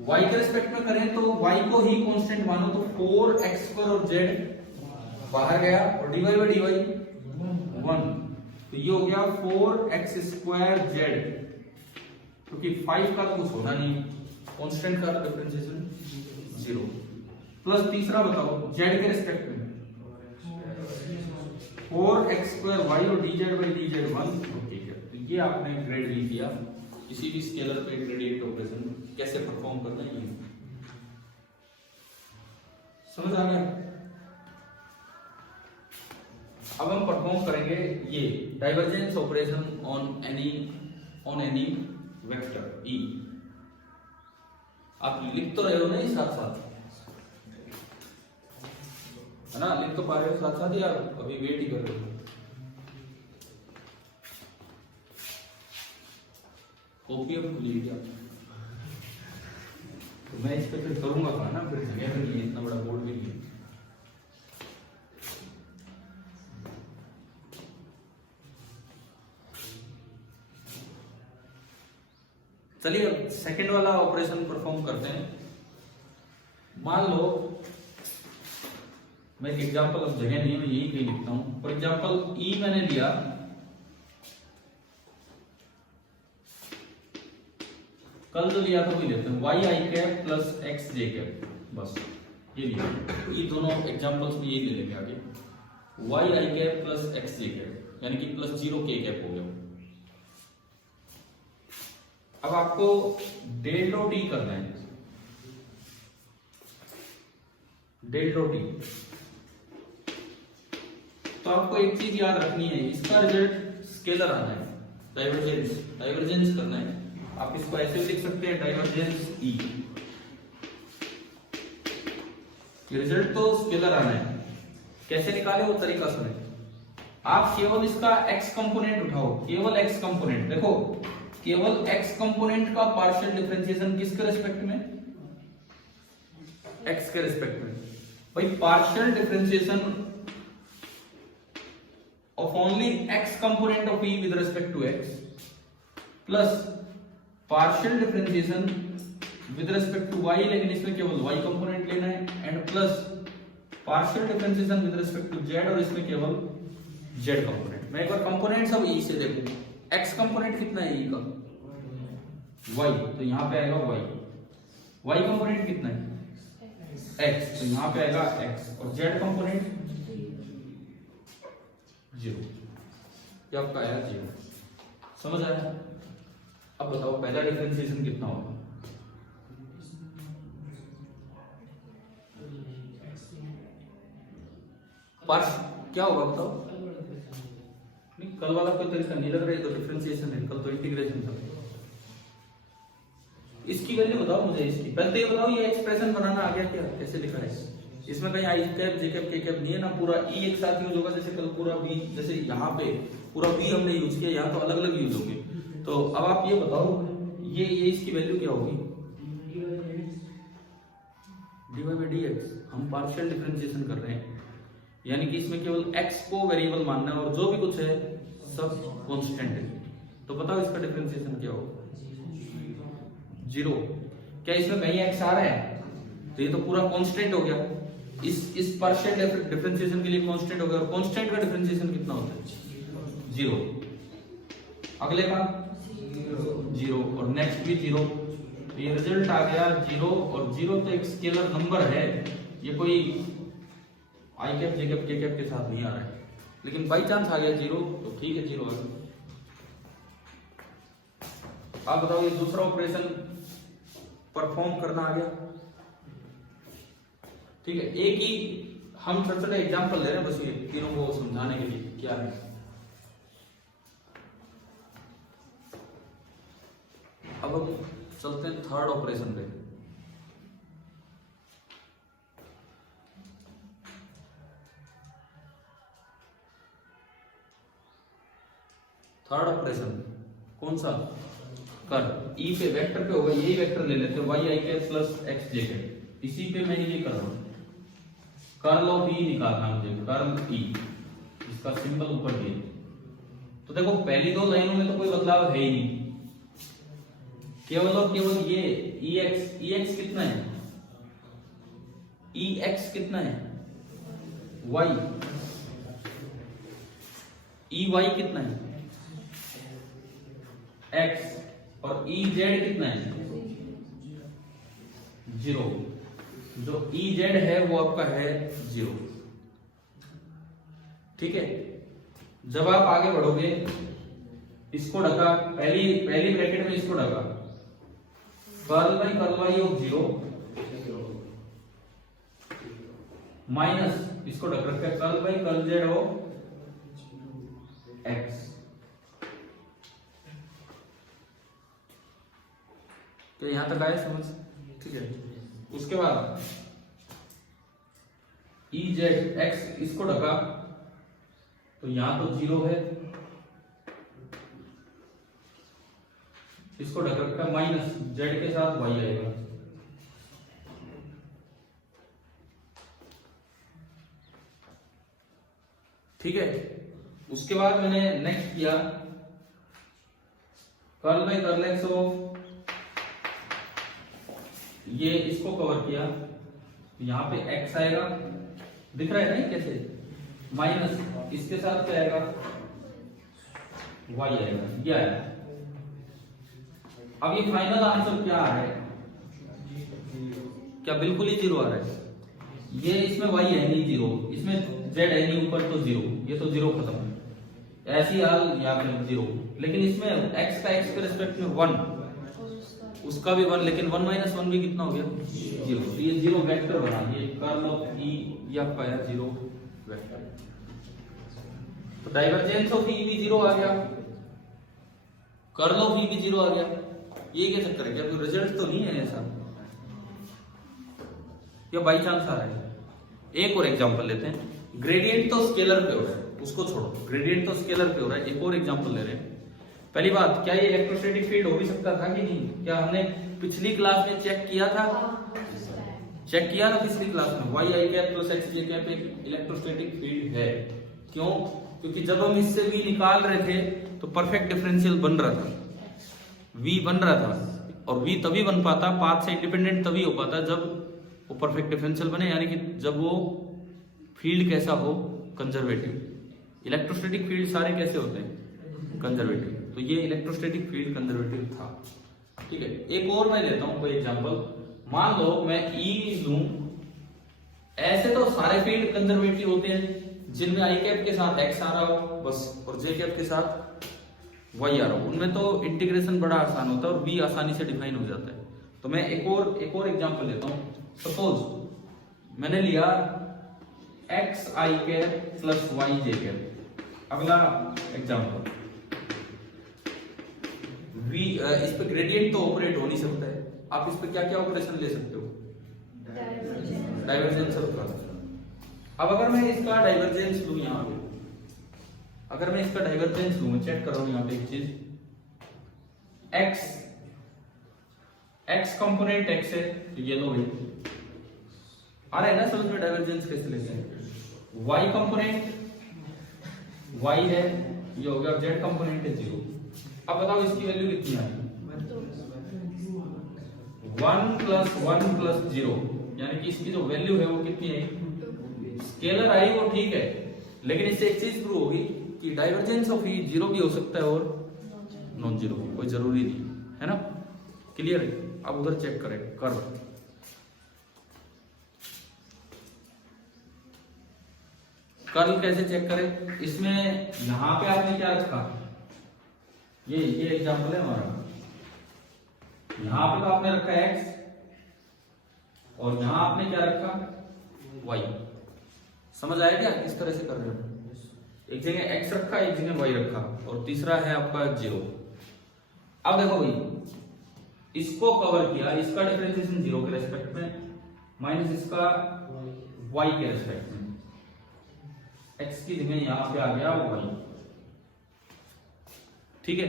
y के रेस्पेक्ट में करें तो y को ही कांस्टेंट मानो, तो 4x और z बाहर गया और dy बाई dy 1, तो ये हो गया 4x स्क्वायर z, क्योंकि 5 का तो कुछ होना नहीं, कांस्टेंट का डिफरेंशिएशन 0। प्लस तीसरा बताओ z के रेस्पेक्ट में 4x स्क्वायर y और dz बाई dz 1, ठीक है। तो ये आपने ग्रेड ली किया। किसी भी स्केलर पे ग्रेडियंट ऑपरेशन कैसे परफॉर्म करना है ये समझ आ गया? अब हम परफॉर्म करेंगे ये divergence operation on any vector E। आप लिख तो रहे हो ना साथ साथ, है ना? लिख तो पा रहे हो साथ साथ, या अभी वेट ही कर रहे हो? कॉपी अब खुली क्या? तो मैं इस पे फिर करूंगा कहाँ ना, फिर जगह भी नहीं है, इतना बड़ा बोर्ड भी नहीं है। चलिए अब सेकंड वाला ऑपरेशन परफॉर्म करते हैं। मान लो मैं एक एग्जांपल, अब जगह नहीं है, मैं यही कहीं लिखता हूं। फॉर एग्जांपल ई मैंने लिया, कल जो लिया था वही लेते हैं, वाई आई कैप प्लस एक्स जे कैप, बस ये लिया। ये दोनों एग्जांपल्स में यही ले लेंगे आगे, वाई आई कैप प्लस एक्स जे कैप, यानी कि प्लस 0 के कैप हो गया। अब आपको डेल डॉट डी करना है, डेल डॉट डी। तो आपको एक चीज याद रखनी है, इसका रिजल्ट स्केलर आना है, डाइवर्जेंस करना है। आप इसको ऐसे लिख सकते हैं, डाइवर्जेंस ई। रिजल्ट तो स्केलर आना है, कैसे निकाले वो तरीका सुने। आप केवल इसका एक्स कंपोनेंट उठाओ, केवल एक्स कंपोनेंट। देखो केवल एक्स कंपोनेंट का पार्शियल डिफरेंशिएशन किसके रेस्पेक्ट में? एक्स के रेस्पेक्ट में। भाई partial differentiation of only x component of e with respect to x plus partial differentiation with respect to y, लेकिन इसमें केवल y component लेना है, and plus partial differentiation with respect to z, और इसमें केवल z component। मैं एक बार components अब e से देखूं, x component कितना है e का? y, तो यहाँ पे आएगा y। y component कितना है? x, तो यहाँ पे आएगा x, और z component 0, ये आपका आया 0। समझ आया? अब बताओ पहला डिफरेंशिएशन कितना होगा? क्या होगा बताओ? नहीं, कल वाला कोई तरीका नहीं लग रहा है, तो डिफरेंशिएशन है, कल तो इंटीग्रेशन था। इसकी वैल्यू बताओ मुझे, इसकी पहले तो ये बताओ, ये एक्सप्रेशन बनाना आ गया क्या? कैसे लिखा है? इसमें कहीं आई cap j cap k cap नहीं है ना, पूरा ई एक साथ यूज होगा। जैसे कल पूरा बी, जैसे यहाँ पे पूरा बी हमने यूज किया, यहाँ तो अलग अलग यूज होंगे। तो अब आप ये बताओ, ये इसकी वैल्यू क्या होगी? dy by dx। हम पार्शियल डिफरेंशिएशन कर रहे हैं, यानी कि इसमें केवल x को वेरिएबल मानना है और जो भी कुछ है सब कांस्टेंट है। तो बताओ इसका डिफरेंशिएशन क्या होगा? 0। क्या इसमें कहीं x आ रहा है? तो ये तो पूरा कांस्टेंट हो गया। इस पार्शियल डिफरेंशिएशन के लिए कांस्टेंट हो गया, और कांस्टेंट का डिफरेंशिएशन कितना होता है? 0। अगले का 0 और नेक्स्ट भी 0। तो ये रिजल्ट आ गया 0, और 0 तो एक स्केलर नंबर है, ये कोई आई cap j cap k cap के साथ नहीं आ रहा है, लेकिन बाई चांस आ गया 0 तो ठीक है, 0 आ गया। आप बताओ ये दूसरा ऑपरेशन परफॉर्म करना आ गया, ठीक है। एक ही हम छोटा छोटा एग्जाम्पल ले रहे हैं बस ये तीनों को समझाने के लिए क्या है। अब चलते हैं थर्ड ऑपरेशन पे। थर्ड ऑपरेशन कौन सा? कर ई पे वेक्टर पे होगा, यही वेक्टर ले लेते हैं वाई आई कैप प्लस एक्स जे कैप, इसी पे मैं ये कर रहा हूं। कर्ल ऑफ ई निकालना मुझे, कर्ल ई, इसका सिंबल ऊपर दिए। तो देखो पहली दो लाइनों में तो कोई बदलाव है ही नहीं, केवल और केवल ये EX कितना है? EX कितना है? Y, EY कितना है? X, और EZ कितना है? 0। जो EZ है वो आपका है 0, ठीक है। जब आप आगे बढ़ोगे, इसको ढका, पहली ब्रैकेट में इसको ढका, curl by curl y of 0 minus इसको ढक रखा है curl by curl z of x। तो यहां तक आया समझ, ठीक है। उसके बाद ई जेड एक्स इसको ढका, तो यहां तो 0 है, इसको ढक रखा माइनस जेड के साथ y आएगा, ठीक है। उसके बाद मैंने नेक्स्ट किया curl by curl x of, ये इसको कवर किया, यहां पे x आएगा, दिख रहा है नहीं कैसे, माइनस इसके साथ क्या आएगा? y आएगा, ये आया। अब ये फाइनल आंसर क्या आ रहा है? क्या बिल्कुल ही 0 आ रहा है? ये इसमें y है नहीं 0, इसमें z है नहीं ऊपर तो 0, ये तो 0 खत्म है। ऐसी हाल यहाँ पे 0, लेकिन इसमें x का x के रिस्पेक्ट में 1, उसका भी 1, लेकिन 1 माइनस 1 भी कितना हो गया? 0। तो ये 0 वेक्टर बना, ये कर्ल ऑफ ई ये आपका है 0 वेक्टर। तो डाइवर्जेंस ऑफ ई भी 0 आ गया, कर्ल ऑफ ई भी 0 आ गया। ये क्या चक्कर है? क्या कोई रिजल्ट तो नहीं है ऐसा, या बाई चांस आ रहा है? एक और एग्जांपल लेते हैं। ग्रेडियंट तो स्केलर पे हो रहा है, उसको छोड़ो, ग्रेडियंट तो स्केलर पे हो रहा है। एक और एग्जांपल ले रहे हैं। पहली बात, क्या ये इलेक्ट्रोस्टैटिक फील्ड हो भी सकता था कि नहीं? क्या हमने पिछली क्लास में चेक किया था? चेक किया ना पिछली क्लास में, वाई आई कैप प्लस एक्स जे कैप एक इलेक्ट्रोस्टैटिक फील्ड है। क्यों? क्योंकि जब हम इससे v निकाल रहे थे तो परफेक्ट डिफरेंशियल बन रहा था, v बन रहा था, और v तभी बन पाता, पाथ से इंडिपेंडेंट तभी हो पाता जब वो परफेक्ट डिफरेंशियल बने, यानी कि जब वो फील्ड कैसा हो? कंजर्वेटिव। इलेक्ट्रोस्टैटिक फील्ड सारे कैसे होते हैं? कंजर्वेटिव। तो ये इलेक्ट्रोस्टैटिक फील्ड कंजर्वेटिव था, ठीक है। एक और मैं लेता हूं कोई एग्जांपल। मान लो मैं E लूं, ऐसे तो सारे फील्ड कंजर्वेटिव होते हैं जिनमें आई कैप के साथ x आ रहा हो बस, और जे कैप के साथ y आ रहा हो, उनमें तो इंटीग्रेशन बड़ा आसान होता है और b आसानी से डिफाइन हो जाता है। तो मैं एक और एग्जांपल लेता हूं। सपोज मैंने लिया x आई कैप प्लस y जे कैप। अगला एग्जांपल, v इस पे ग्रेडियंट तो ऑपरेट हो नहीं सकता है, आप इस पे क्या क्या ऑपरेशन ले सकते हो? Divergence of curl. अब अगर मैं इसका डाइवर्जेंस लूं, यहां पे अगर मैं इसका डाइवर्जेंस लूं, चेक कर रहा हूं यहां पे एक चीज, x कंपोनेंट x है, तो ये लो भाई आ रहा है ना समझ में डाइवर्जेंस कैसे लेते हैं। y कंपोनेंट y है, ये हो गया, z कंपोनेंट है 0। अब बताओ इसकी वैल्यू कितनी आ रही? 1 + 1 + 0, यानी कि इसकी जो वैल्यू है वो कितनी है? स्केलर आई वो ठीक है, लेकिन इससे एक चीज प्रूव होगी कि डाइवर्जेंस ऑफ ई जीरो भी हो सकता है और नॉन जीरो, कोई जरूरी नहीं है ना। क्लियर है? अब उधर चेक करें कर्व। कर्ल कैसे चेक करें? इसमें यहां पे आपने क्या रखा, ये एग्जांपल है हमारा। यहां पे तो आपने रखा x और यहां आपने क्या रखा y। समझ आया क्या किस तरह से कर रहे हो? एक जगह x रखा, एक जगह y रखा, और तीसरा है आपका 0। अब देखो भाई, इसको कवर किया, इसका डिफरेंशिएशन 0 के रेस्पेक्ट में माइनस इसका y के रेस्पेक्ट में, x की जगह यहां पे आ गया y। ठीक है।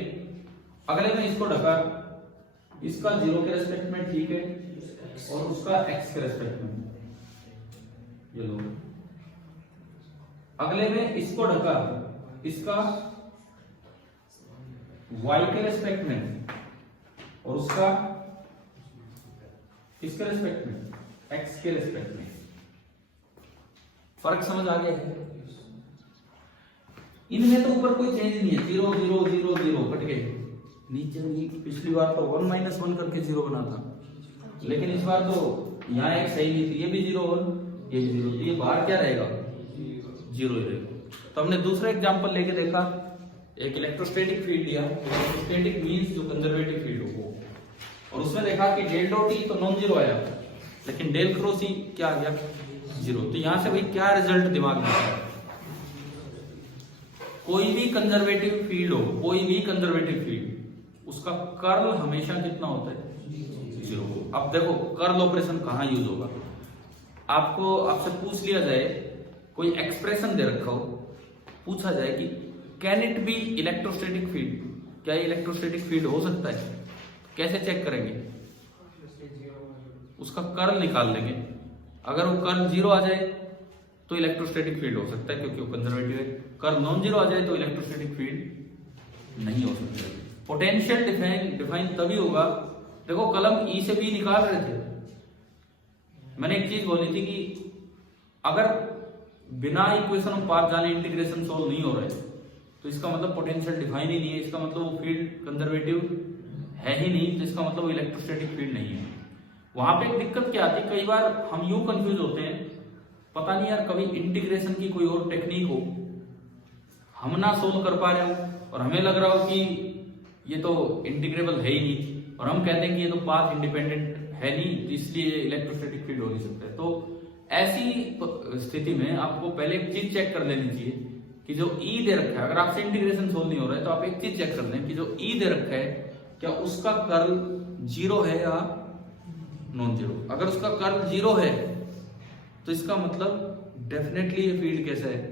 अगले में इसको ढका, इसका 0 के रेस्पेक्ट में ठीक है, और उसका x के रेस्पेक्ट में, ये लो। अगले में इसको ढका, इसका y के रेस्पेक्ट में और उसका इसके रेस्पेक्ट में, x के रेस्पेक्ट में। फर्क समझ आ गया है? इनमें तो ऊपर कोई चेंज नहीं है, 0 0 0 0 कट गए। नीचे भी पिछली बार तो 1 - 1 करके 0 बना था, लेकिन इस बार तो यहाँ एक सही नहीं थी, ये भी 0 और ये भी 0, तो ये बाहर क्या रहेगा? 0 ही रहेगा। तो हमने दूसरा एग्जांपल लेके देखा, एक इलेक्ट्रोस्टैटिक फील्ड लिया, इलेक्ट्रोस्टैटिक मींस जो कंजर्वेटिव फील्ड हो वो, और उसमें देखा कि डेल डॉट ई तो नॉन जीरो आया, लेकिन डेल क्रॉस ई क्या आ गया? 0। तो यहां से भाई क्या रिजल्ट दिमाग में आया? कोई भी कंजर्वेटिव फील्ड हो, कोई भी कंजर्वेटिव फील्ड, उसका कर्ल हमेशा कितना होता है? 0। अब देखो कर्ल ऑपरेशन कहां यूज होगा? आपको आपसे पूछ लिया जाए, कोई एक्सप्रेशन दे रखा हो, पूछा जाए कि can it be electrostatic field, क्या ये इलेक्ट्रोस्टैटिक फील्ड हो सकता है? कैसे चेक करेंगे? उसका कर्ल निकाल लेंगे। अगर वो कर्ल 0 आ जाए तो इलेक्ट्रोस्टैटिक फील्ड हो सकता है, क्योंकि वो कंजर्वेटिव है। कर्ल नॉन जीरो आ जाए तो इलेक्ट्रोस्टैटिक फील्ड नहीं हो सकता। पोटेंशियल डिफाइन तभी होगा, देखो कलम ई से बी निकाल रहे थे, मैंने एक चीज बोली थी कि अगर बिना इक्वेशन ऑफ पाथ जाने इंटीग्रेशन सोल्व नहीं हो रहा है तो इसका मतलब पोटेंशियल डिफाइन ही नहीं है, इसका मतलब वो फील्ड कंजर्वेटिव है ही नहीं, तो इसका मतलब वो इलेक्ट्रोस्टैटिक फील्ड नहीं है। वहां पे एक दिक्कत क्या आती है, कई बार हम यूं कंफ्यूज होते हैं, पता नहीं यार कभी इंटीग्रेशन की कोई और टेक्निक हो, हम ना सोल्व कर पा रहे हो और हमें लग रहा हो कि ये तो इंटीग्रेबल है ही नहीं, और हम कहते हैं कि ये तो पाथ इंडिपेंडेंट है नहीं, तो इसलिए इलेक्ट्रोस्टैटिक फील्ड हो नहीं सकता है। तो ऐसी स्थिति में आपको पहले एक चीज चेक कर लेनी चाहिए कि जो ई दे रखा है, अगर आपसे इंटीग्रेशन सोल्व नहीं हो रहा है तो आप एक चीज चेक कर लें कि जो ई दे रखा है क्या उसका कर्ल 0 है या नॉन जीरो। अगर उसका कर्ल 0 है तो इसका मतलब डेफिनेटली ये फील्ड कैसा है?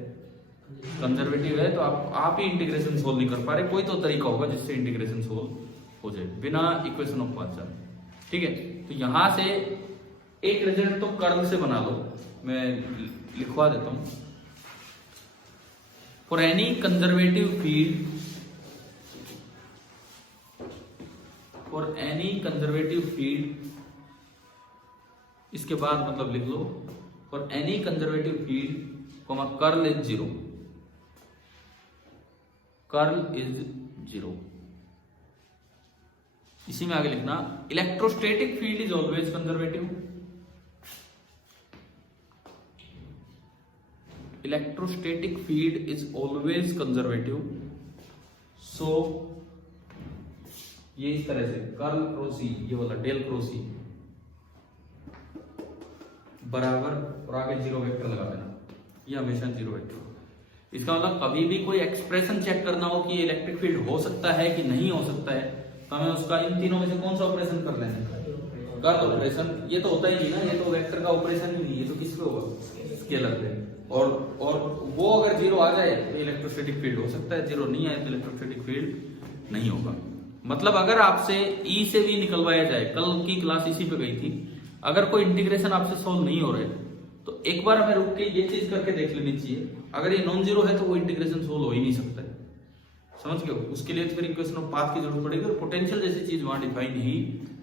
कंजर्वेटिव है। तो आप ही इंटीग्रेशन सोल्व नहीं कर पा रहे, कोई तो तरीका होगा जिससे इंटीग्रेशन सोल्व हो जाए बिना इक्वेशन ऑफ पाथ जाने। ठीक है, तो यहां से एक रिजल्ट तो कर्ल से बना लो, मैं लिखवा देता हूं। For any conservative field, for any conservative field, इसके बाद मतलब लिख लो for any conservative field comma curl is 0, curl is 0। इसी में आगे लिखना electrostatic field is always conservative, electrostatic field is always conservative. So ये इस तरह से कर्ल क्रॉस ई, ये वाला डेल क्रॉस ई बराबर, और आगे 0 वेक्टर लगा देना, ये हमेशा 0 वेक्टर। इसका मतलब कभी भी कोई एक्सप्रेशन चेक करना हो कि इलेक्ट्रिक फील्ड हो सकता है कि नहीं हो सकता है, तो हमें उसका इन तीनों में से कौन सा ऑपरेशन कर लेना है? Curl operation. ये तो होता ही नहीं ना, ये तो वेक्टर का ऑपरेशन ही नहीं, ये तो किस पे होगा? स्केलर पे। और वो अगर 0 आ जाए तो इलेक्ट्रोस्टैटिक फील्ड हो सकता है, 0 नहीं आए तो इलेक्ट्रोस्टैटिक फील्ड नहीं होगा। मतलब अगर आपसे ई से भी निकलवाया जाए, कल की क्लास इसी पे गई थी, अगर कोई इंटीग्रेशन आपसे सोल्व नहीं हो रहा है तो एक बार हमें रुक के ये चीज करके देख लेनी चाहिए, अगर ये नॉन जीरो है तो वो इंटीग्रेशन सोल्व हो ही नहीं सकता है। समझ गए? उसके लिए फिर इक्वेशन ऑफ पाथ की जरूरत पड़ेगी, और पोटेंशियल जैसी चीज वहां डिफाइन ही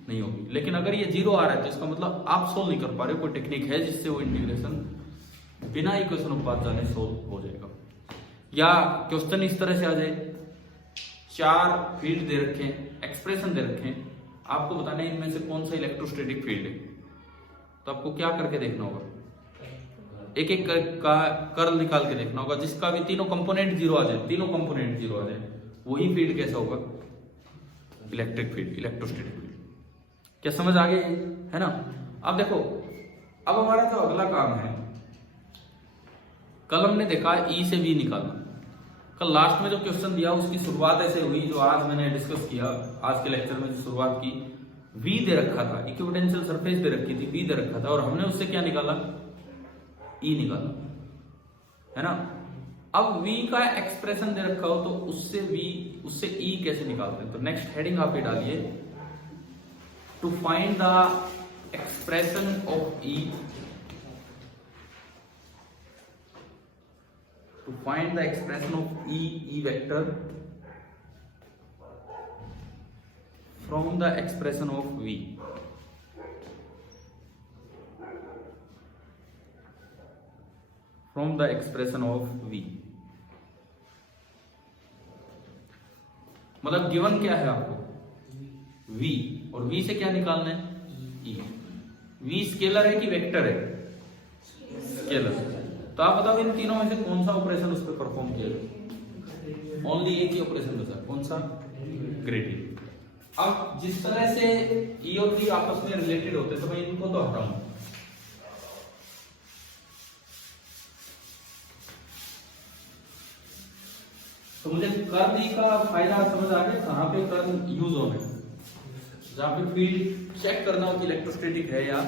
नहीं होगी। लेकिन अगर ये 0 आ रहा है तो इसका मतलब आप सोल्व नहीं कर पा रहे, कोई टेक्निक है जिससे वो इंटीग्रेशन बिना इक्वेशन ऑफ पाथ जाने सोल्व हो जाएगा। या क्वेश्चन इस तरह से आ जाए, 4 फील्ड दे रखे हैं, एक्सप्रेशन दे रखे हैं, आपको बताना है इनमें से कौन सा इलेक्ट्रोस्टैटिक फील्ड है। तो आपको क्या करके देखना होगा, एक एक का कर्ल निकाल के देखना होगा, जिसका भी तीनों कंपोनेंट जीरो आ जाए, तीनों कंपोनेंट जीरो आ जाए, वही फील्ड कैसा होगा, इलेक्ट्रिक फील्ड, इलेक्ट्रोस्टैटिक फील्ड। क्या समझ आ गई है ना। अब देखो, अब हमारा जो अगला काम है, कल हमने देखा ई से बी निकालना। कल लास्ट में जो क्वेश्चन दिया उसकी शुरुआत ऐसे हुई, जो आज मैंने डिस्कस किया, आज के लेक्चर में जो शुरुआत की, वी दे रखा था, इक्विपोटेंशियल सरफेस दे रखी थी, वी दे रखा था, और हमने उससे क्या निकाला, ई निकाला, है ना। अब v का एक्सप्रेशन दे रखा हो तो उससे e कैसे निकालते हैं। तो नेक्स्ट हेडिंग आप ये डालिए, to find the expression of e, to find the expression of e vector from the expression of v। From the expression of v, मतलब गिवन क्या है आपको, v, और v से क्या निकालना है, e। v स्केलर है कि वेक्टर है, स्केलर। तो आप बताओ इन तीनों में से कौन सा ऑपरेशन उस पर परफॉर्म किया, ओनली एक ही ऑपरेशन बचा, कौन सा, ग्रेडियंट। अब जिस तरह से e और v आपस में रिलेटेड होते हैं, तो मैं इनको तो हटाऊं, तो मुझे कर्ल ई का फायदा समझ आ गया, कहां पे कर्ल यूज हो रहे हैं, जहां पे फील्ड चेक करना हो कि इलेक्ट्रोस्टैटिक है या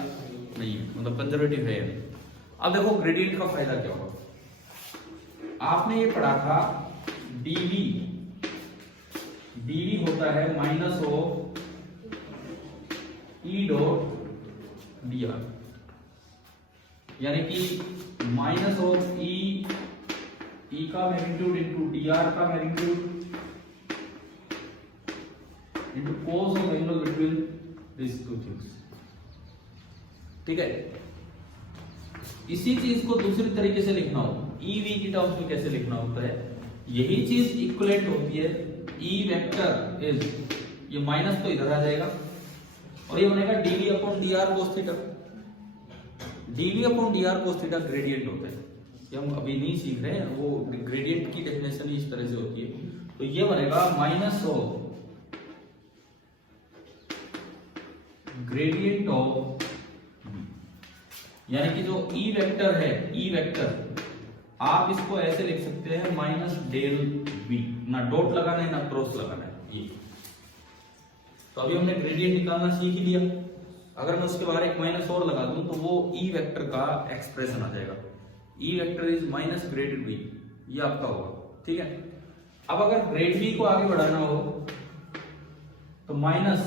नहीं, मतलब कंजर्वेटिव है या नहीं। अब देखो ग्रेडियंट का फायदा क्या होगा, आपने ये पढ़ा था dv, dv होता है minus of e dot dr, यानी कि माइनस ऑफ e का मैग्नीट्यूड इंटू dr का magnitude into cos of angle between this two things, ठीक है। इसी चीज को दूसरी तरीके से लिखना हो, e v की टर्म्स में कैसे लिखना होता है, यही चीज इक्विवेलेंट होती है, e वेक्टर इज, ये माइनस तो इधर आ जाएगा और ये बनेगा dv upon dr cos theta. dv upon dr cos theta gradient होता है, ये हम अभी नहीं सीख रहे हैं, वो ग्रेडियंट की डेफिनेशन इस तरह से होती है। तो ये बनेगा माइनस ऑफ ग्रेडियंट ऑफ, यानी कि जो e वेक्टर है, e वेक्टर आप इसको ऐसे लिख सकते हैं माइनस डेल v, ना डॉट लगाना है ना क्रॉस लगाना है ये। तो अभी हमने ग्रेडियंट निकालना सीख ही लिया, अगर मैं उसके बाहर एक माइनस और लगा दूं तो वो e वेक्टर का एक्सप्रेशन आ जाएगा, e vector is minus grade v, ये आपका होगा, ठीक है। अब अगर ग्रेड v को आगे बढ़ाना हो तो माइनस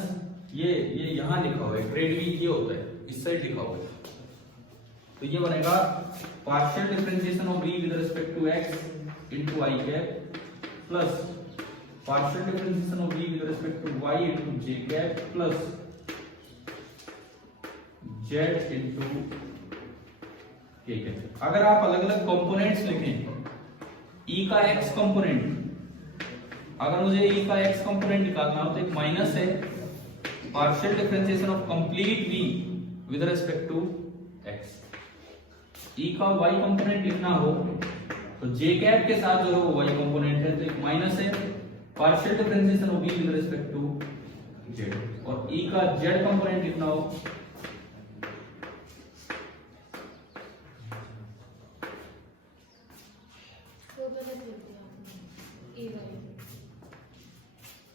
ये यहां लिखा हुआ है, ग्रेड v ये होता है, इस साइड लिखा हुआ है, तो ये बनेगा partial differentiation of v with respect to x into i cap plus partial differentiation of v with respect to y into j cap plus z into k cap. अगर आप अलग अलग कंपोनेंट्स लिखें, e का x कंपोनेंट, अगर मुझे e का x component निकालना हो तो एक माइनस है partial differentiation of complete v with respect to x। e का y कंपोनेंट लिखना हो तो j कैप के साथ जो है वो y कंपोनेंट है, तो एक माइनस है partial differentiation of v with respect to z, और e का z कंपोनेंट लिखना हो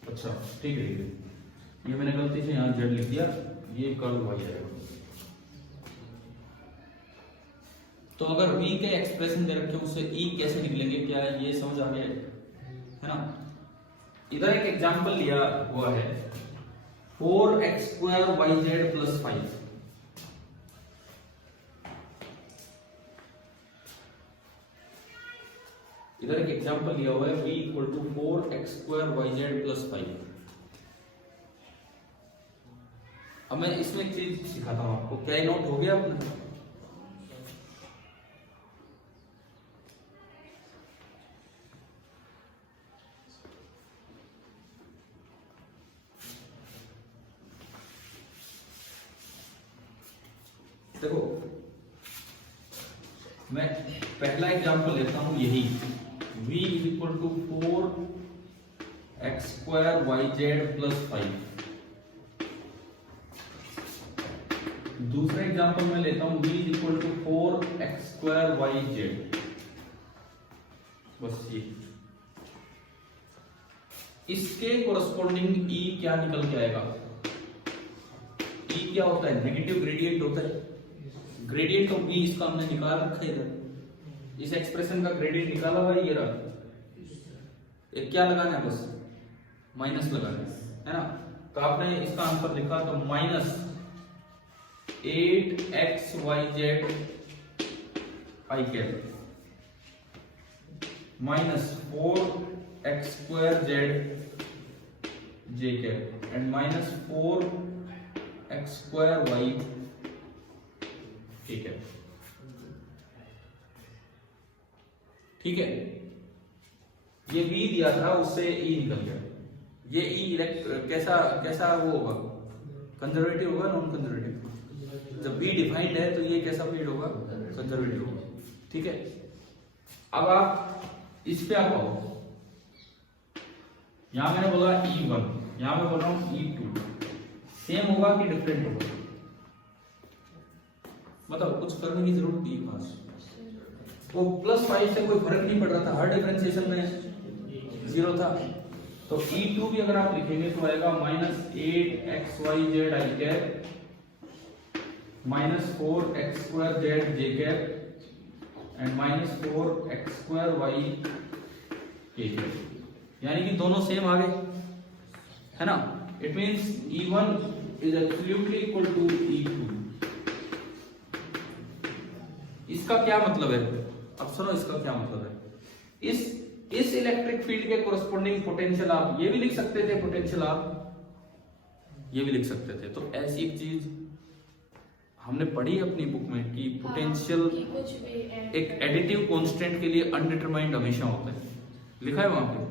अच्छा ठीक है, ये मैंने गलती से यहाँ z लिख दिया, ये कर्ल y आएगा। तो अगर v के एक्सप्रेशन दे रखे उससे e कैसे निकलेंगे, क्या ये समझ आ गया है ना। इधर एक एग्जांपल लिया हुआ है 4x² yz प्लस 5। इधर एक एग्जांपल लिया हुआ है v equal to 4x² yz plus 5। अब मैं इसमें एक चीज सिखाता हूं आपको, क्या नोट हो गया आपने, देखो मैं पहला एग्जांपल लेता हूं, यही v is equal to 4x square yz plus 5। दूसरा एग्जांपल मैं लेता हूं v is equal to 4x square yz। बस ये इसके कोरस्पॉन्डिंग e क्या निकल के आएगा? e क्या होता है? नेगेटिव ग्रेडियंट होता है। ग्रेडियंट ऑफ v इसका हमने निकाल रखा है इधर, इस एक्सप्रेशन का ग्रेडियंट निकाला हुआ है, ये रहा। एक क्या लगाना है? बस माइनस लगाना है ना। तो आपने इसका आंसर लिखा तो minus 8xyz i cap minus 4x square z j cap and minus 4x square y ठीक है। ठीक है, ये v दिया था, उससे e निकल गया। ये e कैसा कैसा वो होगा? कंजर्वेटिव होगा, नॉन कंजर्वेटिव? जब v डिफाइंड है तो ये कैसा फील्ड होगा? कंजर्वेटिव होगा। ठीक है, अब आप इस पे आप आओ। यहां मैंने बोला e1, यहां मैं बोल रहा हूं e2। सेम होगा कि डिफरेंट होगा? मतलब कुछ करने की जरूरत नहीं है। वो +5 से कोई फर्क नहीं पड़ रहा था, हर डिफरेंशिएशन में 0 था। तो e2 भी अगर आप लिखेंगे तो आएगा minus 8xyz i cap minus 4x square z j cap and minus 4x square y k cap. यानी कि दोनों सेम आ गए, है ना। It means e1 is absolutely equal to e2। इसका क्या मतलब है? अब सुनो, इसका क्या मतलब है? इस इलेक्ट्रिक फील्ड के कोरस्पॉन्डिंग पोटेंशियल आप ये भी लिख सकते थे, पोटेंशियल आप ये भी लिख सकते थे। तो ऐसी एक चीज हमने पढ़ी अपनी बुक में कि पोटेंशियल एक एडिटिव कांस्टेंट के लिए अनडिटरमाइंड हमेशा होता है, लिखा है वहां पे,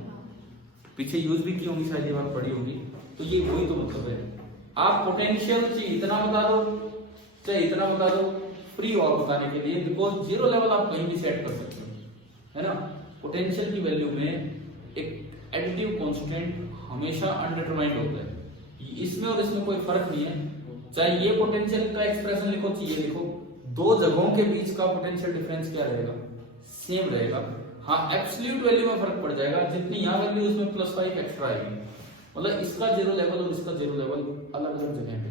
पीछे यूज भी की होगी, शायद ये बात पढ़ी होगी। तो ये वही तो मतलब है, आप पोटेंशियल चाहिए इतना बता दो चाहे इतना बता दो, फ्री हो आप बताने के लिए, बिकॉज जीरो लेवल आप कहीं भी सेट कर सकते हो, है ना। पोटेंशियल की वैल्यू में एक एडिटिव कांस्टेंट हमेशा अनडिटरमाइंड होता है, इसमें और इसमें कोई फर्क नहीं है। चाहे ये पोटेंशियल का एक्सप्रेशन लिखो चाहे ये लिखो, दो जगहों के बीच का पोटेंशियल डिफरेंस क्या रहेगा? सेम रहेगा। हाँ, एब्सोल्यूट वैल्यू में फर्क पड़ जाएगा, जितनी यहाँ वैल्यू उसमें +5 एक्स्ट्रा आएगी। मतलब इसका जीरो लेवल और इसका जीरो लेवल अलग अलग जगह पे,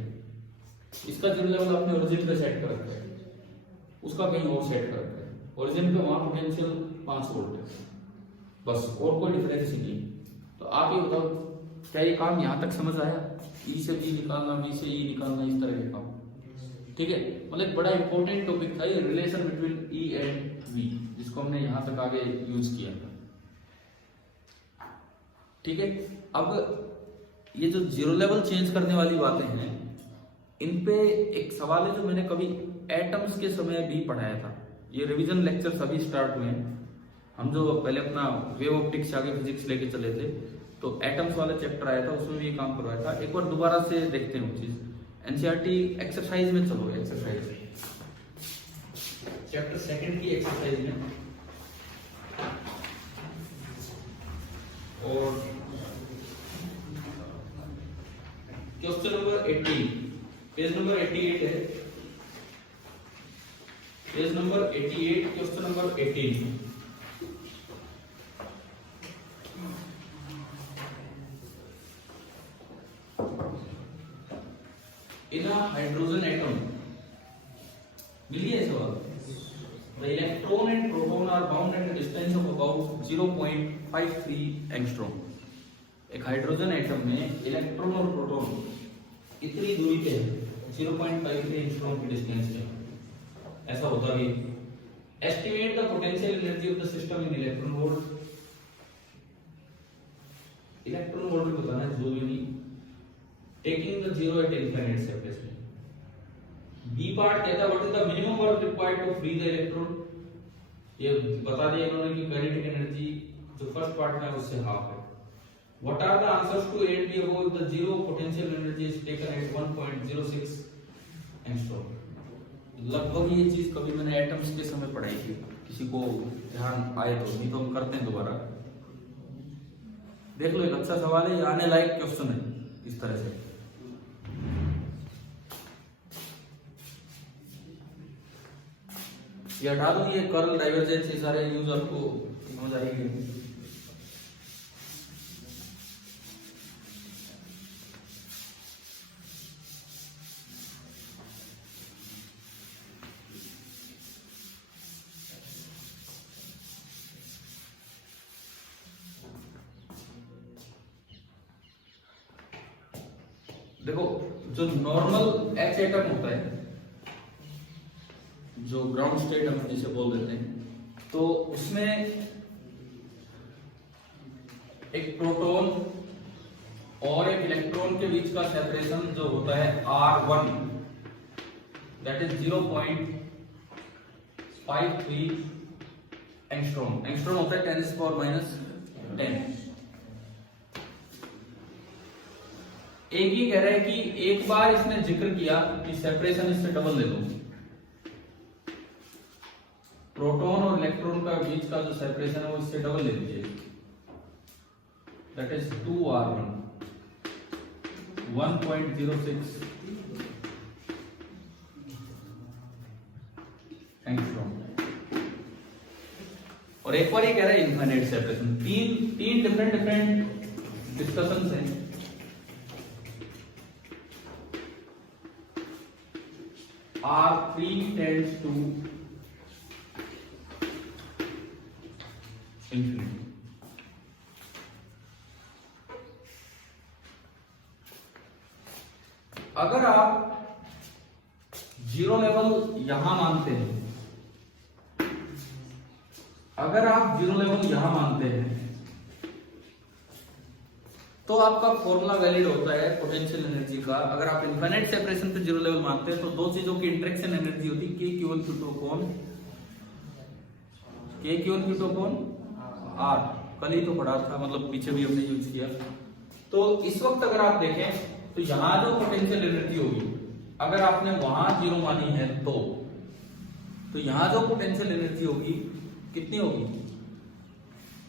इसका जीरो लेवल आपने ओरिजिन पे सेट कर रखा है, उसका कहीं और सेट कर रखा है। ओरिजिन पे वहां पोटेंशियल 5 वोल्ट है बस, और कोई डिफरेंस ही नहीं। तो आप ये बताओ, क्या ये काम यहाँ तक समझ आया? ई से बी निकालना, बी से ई निकालना, इस तरह के काम। ठीक है, मतलब बड़ा इंपॉर्टेंट टॉपिक था ये, relation between E and v, जिसको हमने यहाँ तक आगे यूज किया था। ठीक है, अब ये जो जीरो लेवल चेंज करने वाली बातें हैं, इन पे एक सवाल है जो मैंने कभी एटम्स के समय भी पढ़ाया था। ये रिवीजन लेक्चर सभी स्टार्ट हुए हैं, हम जो पहले अपना वेव ऑप्टिक्स आगे फिजिक्स लेके चले थे, तो एटम्स वाला चैप्टर आया था, उसमें भी ये काम करवाया था। एक बार दोबारा से देखते हैं वो चीज। एनसीईआरटी एक्सरसाइज में चलो, एक्सरसाइज चैप्टर 2 की एक्सरसाइज में, और क्वेश्चन नंबर 18, पेज नंबर 88 है, page number 88, question number 18। In a hydrogen atom, मिलिए सवाल, the electron and proton are bound at a distance of about 0.53 angstrom। एक हाइड्रोजन एटम में इलेक्ट्रॉन और प्रोटॉन इतनी दूरी पे है, 0.53 एंगस्ट्रॉम की डिस्टेंस पे, ऐसा होता भी। Estimate the potential energy of the system in electron volt. Electron volt में बताना है, जूल में नहीं। Taking the zero at infinite surface में। बी पार्ट कहता है what is the minimum work required to free the electron. ये बता दिया इन्होंने कि काइनेटिक एनर्जी जो फर्स्ट पार्ट में है उससे हाफ है। What are the answers to A and B above? The zero potential energy is taken at 1.06 angstrom. लगभग ये चीज कभी मैंने एटम्स के समय पढ़ाई थी, किसी को ध्यान आए तो, नहीं तो हम करते हैं दोबारा। देख लो, एक अच्छा सवाल है, ये आने लायक क्वेश्चन है इस तरह से। ये हटा दो, ये कर्ल डाइवर्जेंस ये सारे यूज आपको समझ आएंगे। देखो, जो नॉर्मल एच एटम होता है, जो ग्राउंड स्टेट हम जिसे बोल देते हैं, तो उसमें एक प्रोटॉन और एक इलेक्ट्रॉन के बीच का सेपरेशन जो होता है R1, that is 0.53 angstrom. Angstrom होता है 10⁻⁻10। एक ही कह रहा है कि एक बार इसने जिक्र किया कि सेपरेशन इससे डबल ले लो, प्रोटॉन और इलेक्ट्रॉन का बीच का जो सेपरेशन है वो इससे डबल ले लीजिए, दैट इज 2R1, 1.06 एंगस्ट्रॉम। और एक बार ये कह रहा है इनफाइनाइट सेपरेशन। तीन डिफरेंट डिस्कशंस हैं। R3 tends to infinity. अगर आप जीरो लेवल यहां मानते हैं, तो आपका फॉर्मूला वैलिड होता है पोटेंशियल एनर्जी का। अगर आप इनफाइनाइट सेपरेशन पे जीरो लेवल मानते हैं तो दो चीजों की इंटरेक्शन एनर्जी होती है KQ1Q2 R। कल ही तो पढ़ा था, मतलब पीछे भी हमने यूज किया। तो इस वक्त अगर आप देखें तो यहां जो पोटेंशियल एनर्जी होगी, अगर आपने वहां जीरो मानी है तो यहां जो पोटेंशियल एनर्जी होगी कितनी होगी?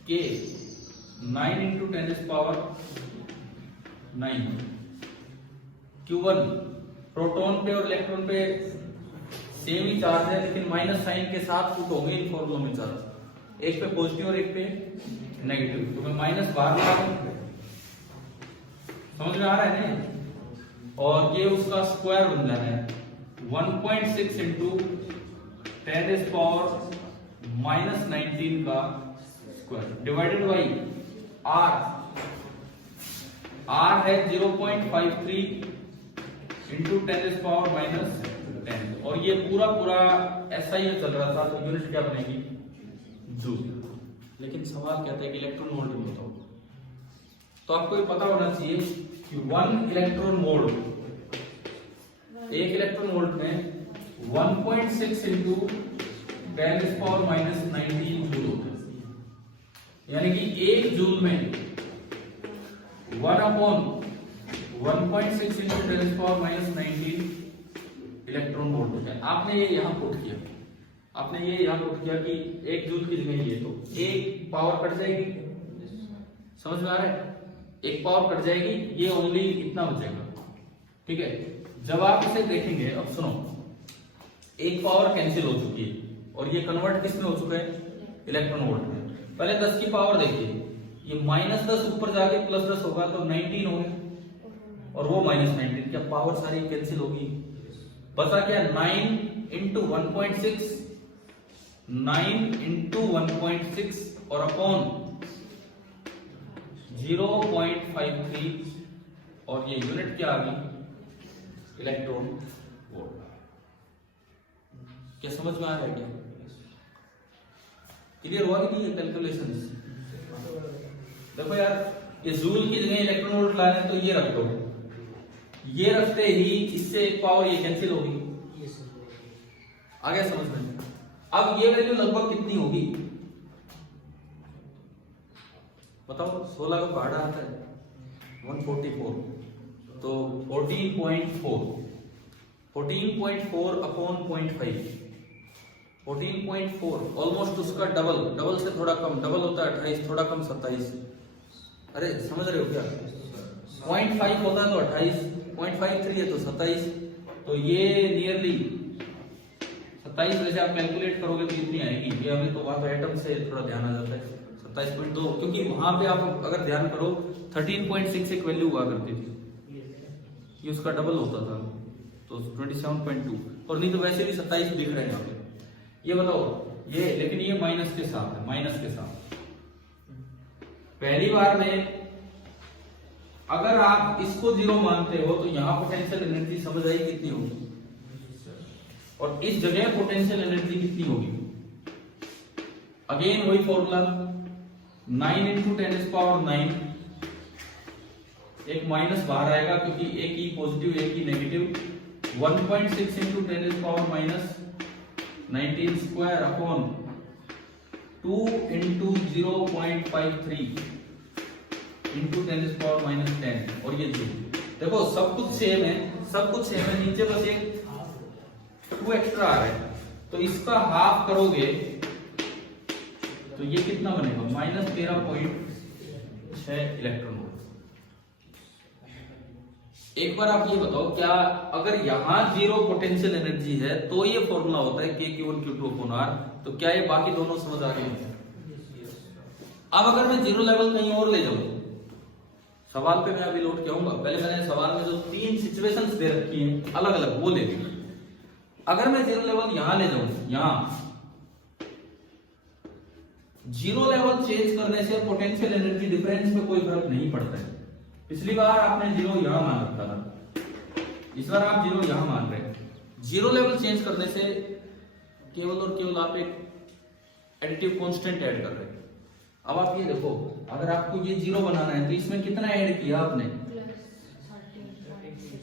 K 9 × 10⁻⁹ Q1 प्रोटॉन पे और इलेक्ट्रॉन पे सेम ही चार्ज है, लेकिन माइनस साइन के साथ पुट होंगे इन फॉर्मूलों में चार्ज, एक पे पॉजिटिव और एक पे नेगेटिव। तो मैं माइनस बाहर लगा, समझ में आ रहा है ना? और ये उसका स्क्वायर बन जाना है 1.6 × 10⁻⁻19 का स्क्वायर डिवाइडेड बाई R है 0.53 × 10⁻⁻10। और ये पूरा SI में चल रहा था, तो यूनिट क्या बनेगी? जूल। लेकिन सवाल कहता है कि इलेक्ट्रॉन वोल्ट में बताओ। तो आपको ये पता होना चाहिए कि 1 इलेक्ट्रॉन वोल्ट, एक इलेक्ट्रॉन वोल्ट में 1.6 × 10⁻⁻19 जूल होता है। यानी कि एक जूल में 1/1.6 × 10⁻⁻19 इलेक्ट्रॉन वोल्ट होता है। आपने ये यहाँ पुट किया, कि एक जूल की जगह ये, तो एक पावर कट जाएगी, समझ में आ रहा है? एक पावर कट जाएगी, ये ओनली इतना बचेगा, ठीक है? जब आप इसे देखेंगे, अब सुनो, एक पावर कैंसिल हो चुकी है और ये कन्वर्ट किस में हो चुका है? इलेक्ट्रॉन वोल्ट में। पहले 10 की पावर देखिए, ये -10 ऊपर जाके +10 होगा तो 19 हो गया, और वो -19, क्या पावर सारी कैंसिल होगी? बचा क्या? 9 × 1.6, 9 × 1.6 और अपॉन 0.53, और ये यूनिट क्या आ गई? Electron volt. क्या समझ में आ रहा है? क्या क्लियर हुआ कि नहीं? ये कैलकुलेशंस देखो यार, ये जूल की जगह इलेक्ट्रॉन वोल्ट ला रहे हैं, तो ये रख दो, ये रखते ही इससे एक पावर ये कैंसिल होगी। आ गया समझ में? अब ये वैल्यू लगभग कितनी होगी बताओ? 16 का पहाड़ा आता है 144, तो 14.4, 14.4 अपॉन 0.5, 14.4 ऑलमोस्ट उसका डबल से थोड़ा कम, डबल होता है 28, थोड़ा कम 27। अरे समझ रहे हो क्या? 0.5 होता है तो 28, 0.53 है तो 27, तो ये नियरली 27 वैसे आप कैलकुलेट करोगे तो इतनी आएगी। ये हमें तो वहां तो एटम से थोड़ा ध्यान आ जाता है 27.2, क्योंकि वहां पे आप अगर ध्यान करो 13.6 एक वैल्यू हुआ करती थी, ये उसका डबल होता था तो 27.2, और नहीं तो वैसे भी 27 दिख रहे हैं यहाँ पे। ये बताओ ये, लेकिन ये माइनस के साथ है, माइनस के साथ। पहली बार में अगर आप इसको 0 मानते हो तो यहाँ पोटेंशियल एनर्जी समझ आई कितनी होगी, और इस जगह पोटेंशियल एनर्जी कितनी होगी। अगेन वही फॉर्मूला 9 × 10⁻⁹, एक माइनस बाहर आएगा क्योंकि एक ही पॉजिटिव एक ही नेगेटिव, 1.6 × 10⁻⁻19² अपॉन 2 × 0.53 × 10⁻⁻10, और ये 0। देखो सब कुछ सेम है, सब कुछ सेम है, नीचे बस एक 2 एक्स्ट्रा आ रहा है, तो इसका हाफ करोगे तो ये कितना बनेगा, -13.6 इलेक्ट्रॉन वोल्ट। एक बार आप ये बताओ, क्या अगर यहां 0 पोटेंशियल एनर्जी है तो ये फॉर्मूला होता है K(Q1Q2)/R, तो क्या ये बाकी दोनों समझ आ गए हैं? अब अगर मैं 0 लेवल कहीं और ले जाऊं, सवाल पे मैं अभी लौट के आऊंगा, पहले मैंने सवाल में जो 3 सिचुएशंस दे रखी हैं अलग अलग वो ले ली। अगर मैं 0 लेवल यहां ले जाऊं, यहां 0 लेवल चेंज करने से पोटेंशियल एनर्जी डिफरेंस में कोई फर्क नहीं पड़ता है। पिछली बार आपने 0 यहां मान रखा था, इस बार आप 0 यहां मान रहे हैं। 0 लेवल चेंज करने से केवल और केवल आप एक एडिटिव कांस्टेंट ऐड कर रहे हैं। अब आप ये देखो, अगर आपको ये 0 बनाना है तो इसमें कितना ऐड किया आपने,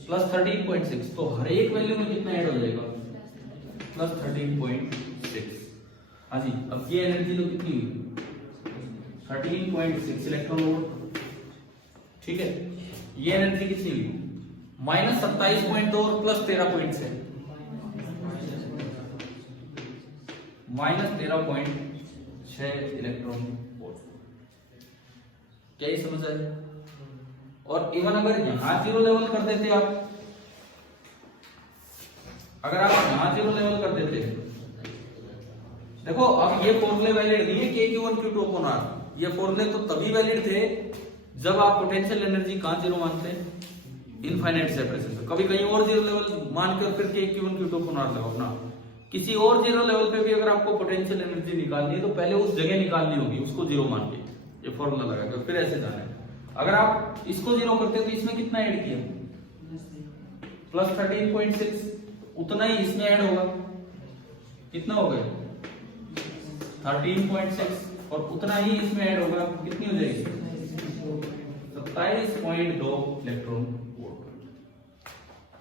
+13.6, तो हर एक वैल्यू में कितना ऐड हो जाएगा, +13.6। हाँ जी, अब ये एनर्जी तो कितनी हुई, 13.6 इलेक्ट्रॉन वोल्ट, ठीक है। ये एनर्जी कितनी हुई, -27.2 और +13.6, -13.6 इलेक्ट्रॉन वोल्ट। क्या ये समझ आ रहा है? और इवन अगर यहां 0 लेवल कर देते आप, अगर आप यहां 0 लेवल कर देते, देखो अब ये फॉर्मूले वैलिड नहीं है K(Q1Q2)/R, ये फॉर्मूले तो तभी वैलिड थे जब आप पोटेंशियल एनर्जी कहां 0 मानते हैं, इनफाइनाइट सेपरेशन से। कभी कहीं और 0 लेवल मान के और फिर K(Q1Q2)/R लगाओ ना। किसी और 0 लेवल पे भी अगर आपको पोटेंशियल एनर्जी निकालनी है तो पहले उस जगह निकालनी होगी, उसको 0 मान के ये फॉर्मूला लगा के फिर ऐसे जाना है। अगर आप इसको 0 करते हो तो इसमें कितना ऐड किया, +13.6, उतना ही इसमें ऐड होगा, कितना हो गया 13.6, और उतना ही इसमें ऐड होगा, कितनी हो जाएगी 27.2 इलेक्ट्रॉन वोल्ट।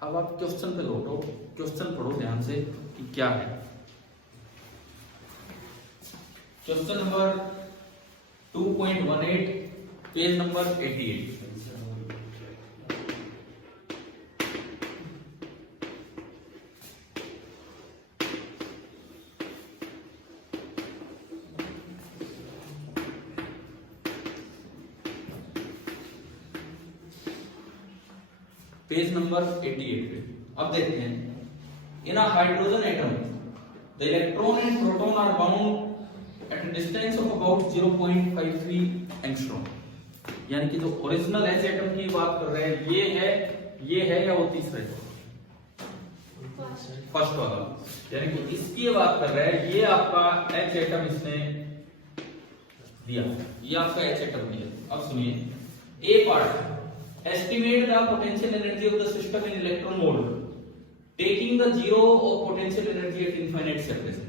अब आप क्वेश्चन पे लौटो, क्वेश्चन पढ़ो ध्यान से कि क्या है। Question number 2.18, page number 88। Page number 88 पे अब देखते हैं, in a hydrogen atom the electron and proton are bound at a distance of about 0.53 angstrom. यानी कि जो ओरिजिनल एच एटम की बात कर रहे हैं, ये है या वो तीसरा है, फर्स्ट वाला, यानी कि इसकी बात कर रहे हैं। ये आपका एच एटम इसने दिया, ये आपका एच एटम दिया। अब सुनिए, ए part, estimate the potential energy of the system in electron mode taking the zero of potential energy at infinite separation।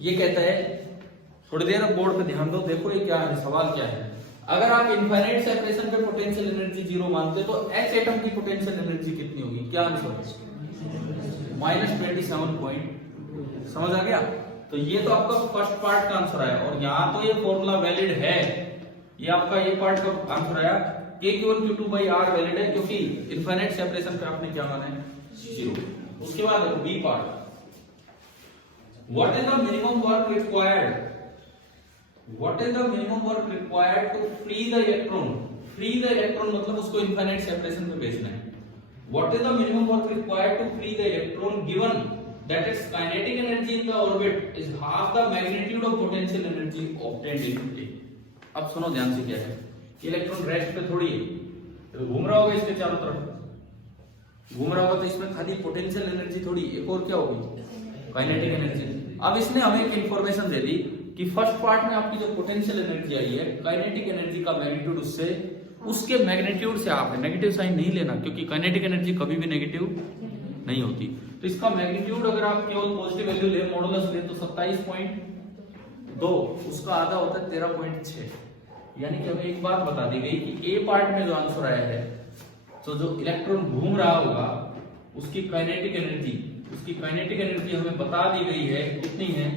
ये कहता है, थोड़ी देर बोर्ड पे ध्यान दो, देखो ये क्या है, सवाल क्या है। अगर आप इनफाइनाइट सेपरेशन पे पोटेंशियल एनर्जी 0 मानते तो एच एटम की पोटेंशियल एनर्जी कितनी होगी, क्या आंसर, -27 समझ आ गया। तो ये तो आपका फर्स्ट पार्ट का आंसर आया, और यहाँ तो ये फॉर्मूला वैलिड है, ये आपका ये पार्ट का आंसर आया। K(Q1Q2)/R वैलिड है क्योंकि इनफाइनाइट सेपरेशन पे आपने क्या माना है, 0। उसके बाद देखो B part, what is the minimum work required, what is the minimum work required to free the electron, free the electron मतलब उसको इनफाइनाइट सेपरेशन पे भेजना है। What is the minimum work required to free the electron given that its kinetic energy in the orbit is half the magnitude of potential energy obtained in A। अब सुनो ध्यान से, क्या है, इलेक्ट्रॉन रेस्ट पे थोड़ी है, तो घूम रहा होगा इसके चारों तरफ, घूम रहा होगा तो इसमें खाली पोटेंशियल एनर्जी थोड़ी, एक और क्या होगी, काइनेटिक एनर्जी। अब इसने हमें एक इंफॉर्मेशन दे दी कि फर्स्ट पार्ट में आपकी जो पोटेंशियल एनर्जी आई है, काइनेटिक एनर्जी का मैग्नीट्यूड उससे, उसके मैग्नीट्यूड से आप नेगेटिव साइन नहीं लेना, क्योंकि काइनेटिक एनर्जी कभी भी नेगेटिव नहीं होती। तो इसका मैग्नीट्यूड अगर आप केवल पॉजिटिव वैल्यू ले, मॉडुलस ले, तो 27.2, उसका आधा होता है 13.6। यानी कि हमें एक बात बता दी गई कि ए पार्ट में जो आंसर आया है, तो जो इलेक्ट्रॉन घूम रहा होगा उसकी काइनेटिक एनर्जी, उसकी काइनेटिक एनर्जी हमें बता दी गई है, कितनी है,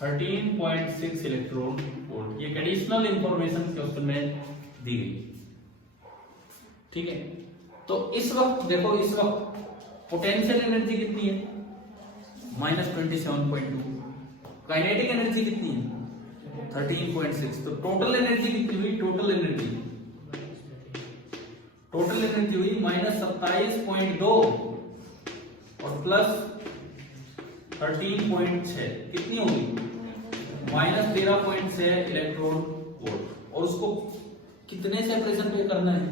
13.6 इलेक्ट्रॉन वोल्ट। ये एडिशनल इंफॉर्मेशन क्वेश्चन में दी गई, ठीक है। तो इस वक्त देखो, इस वक्त पोटेंशियल एनर्जी कितनी है, -27.2, काइनेटिक एनर्जी कितनी है, 13.6। तो टोटल एनर्जी कितनी हुई, टोटल एनर्जी हुई -27.2 और प्लस 13.6, कितनी होगी, -13.6 इलेक्ट्रॉन वोल्ट। और उसको कितने सेपरेशन पे करना है,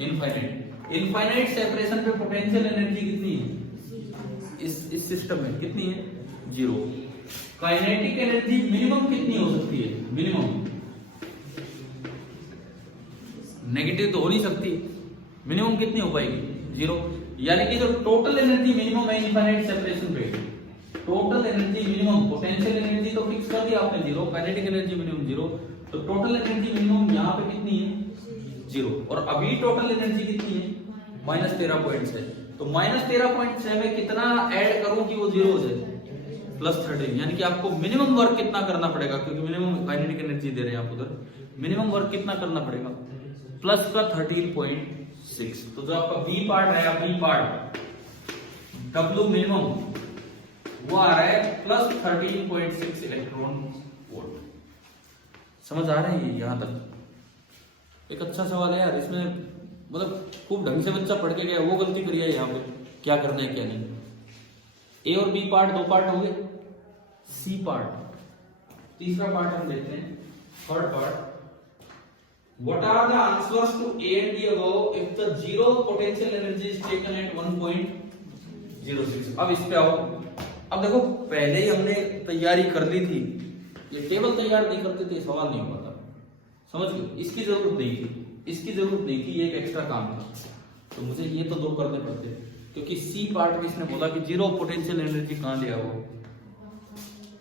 इनफाइनाइट। इनफाइनाइट सेपरेशन पे पोटेंशियल एनर्जी कितनी है, इस सिस्टम में कितनी है, 0। काइनेटिक एनर्जी मिनिमम कितनी हो सकती है, मिनिमम, नेगेटिव तो हो नहीं सकती, मिनिमम कितनी हो पाएगी, 0। यानी कि जो टोटल एनर्जी मिनिमम है इनफाइनाइट सेपरेशन पे, total energy minimum, potential energy तो फिक्स कर दिया आपने 0, काइनेटिक एनर्जी मिनिमम 0, तो टोटल एनर्जी मिनिमम यहाँ पे कितनी है, 0। और अभी टोटल एनर्जी कितनी है, -13.6। तो -13.6 में कितना ऐड करूं कि वो 0 हो जाए, +13। यानी कि आपको मिनिमम वर्क कितना करना पड़ेगा, क्योंकि मिनिमम काइनेटिक एनर्जी दे रहे हैं आप उधर, मिनिमम वर्क कितना करना पड़ेगा, प्लस का 13.6। तो जो आपका बी पार्ट है, बी पार्ट W मिनिमम वो आ रहा है +13.6 इलेक्ट्रॉन वोल्ट। समझ आ रहे हैं यहां तक? एक अच्छा सवाल है यार, इसमें मतलब खूब ढंग से बच्चा पढ़ के गया, वो गलती करी है यहाँ पे, क्या करना है क्या नहीं। ए और बी पार्ट 2 पार्ट हो गए, सी पार्ट, तीसरा पार्ट हम देखते हैं, third part. What are the answers to A and B above if the zero potential energy is taken at 1.06? अब इस पे आओ। अब देखो, पहले ही हमने तैयारी कर ली थी, ये टेबल तैयार नहीं करते थे सवाल नहीं हुआ था, समझ गए? इसकी जरूरत नहीं थी, इसकी जरूरत नहीं थी, ये एक एक्स्ट्रा काम था, तो मुझे ये तो 2 करने पड़ते, क्योंकि सी पार्ट में इसने बोला कि 0 पोटेंशियल एनर्जी कहां लिया वो,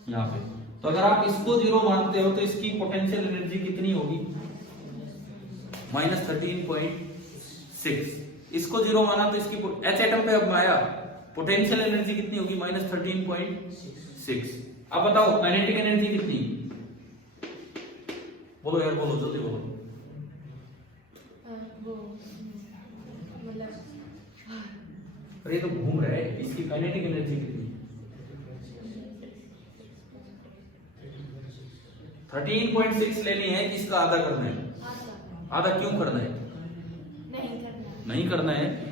यहाँ पे। तो अगर आप इसको 0 मानते हो तो इसकी पोटेंशियल एनर्जी कितनी होगी, -13.6। इसको 0 माना तो इसकी एच एटम पे अब आया, पोटेंशियल एनर्जी कितनी होगी, -13.6। अब बताओ काइनेटिक एनर्जी कितनी, बोलो यार, बोलो जल्दी बोलो। अरे तो घूम रहा है, इसकी काइनेटिक एनर्जी कितनी, 13.6 लेनी है, इसका आधा करना है। आधा क्यों करना है, नहीं करना है।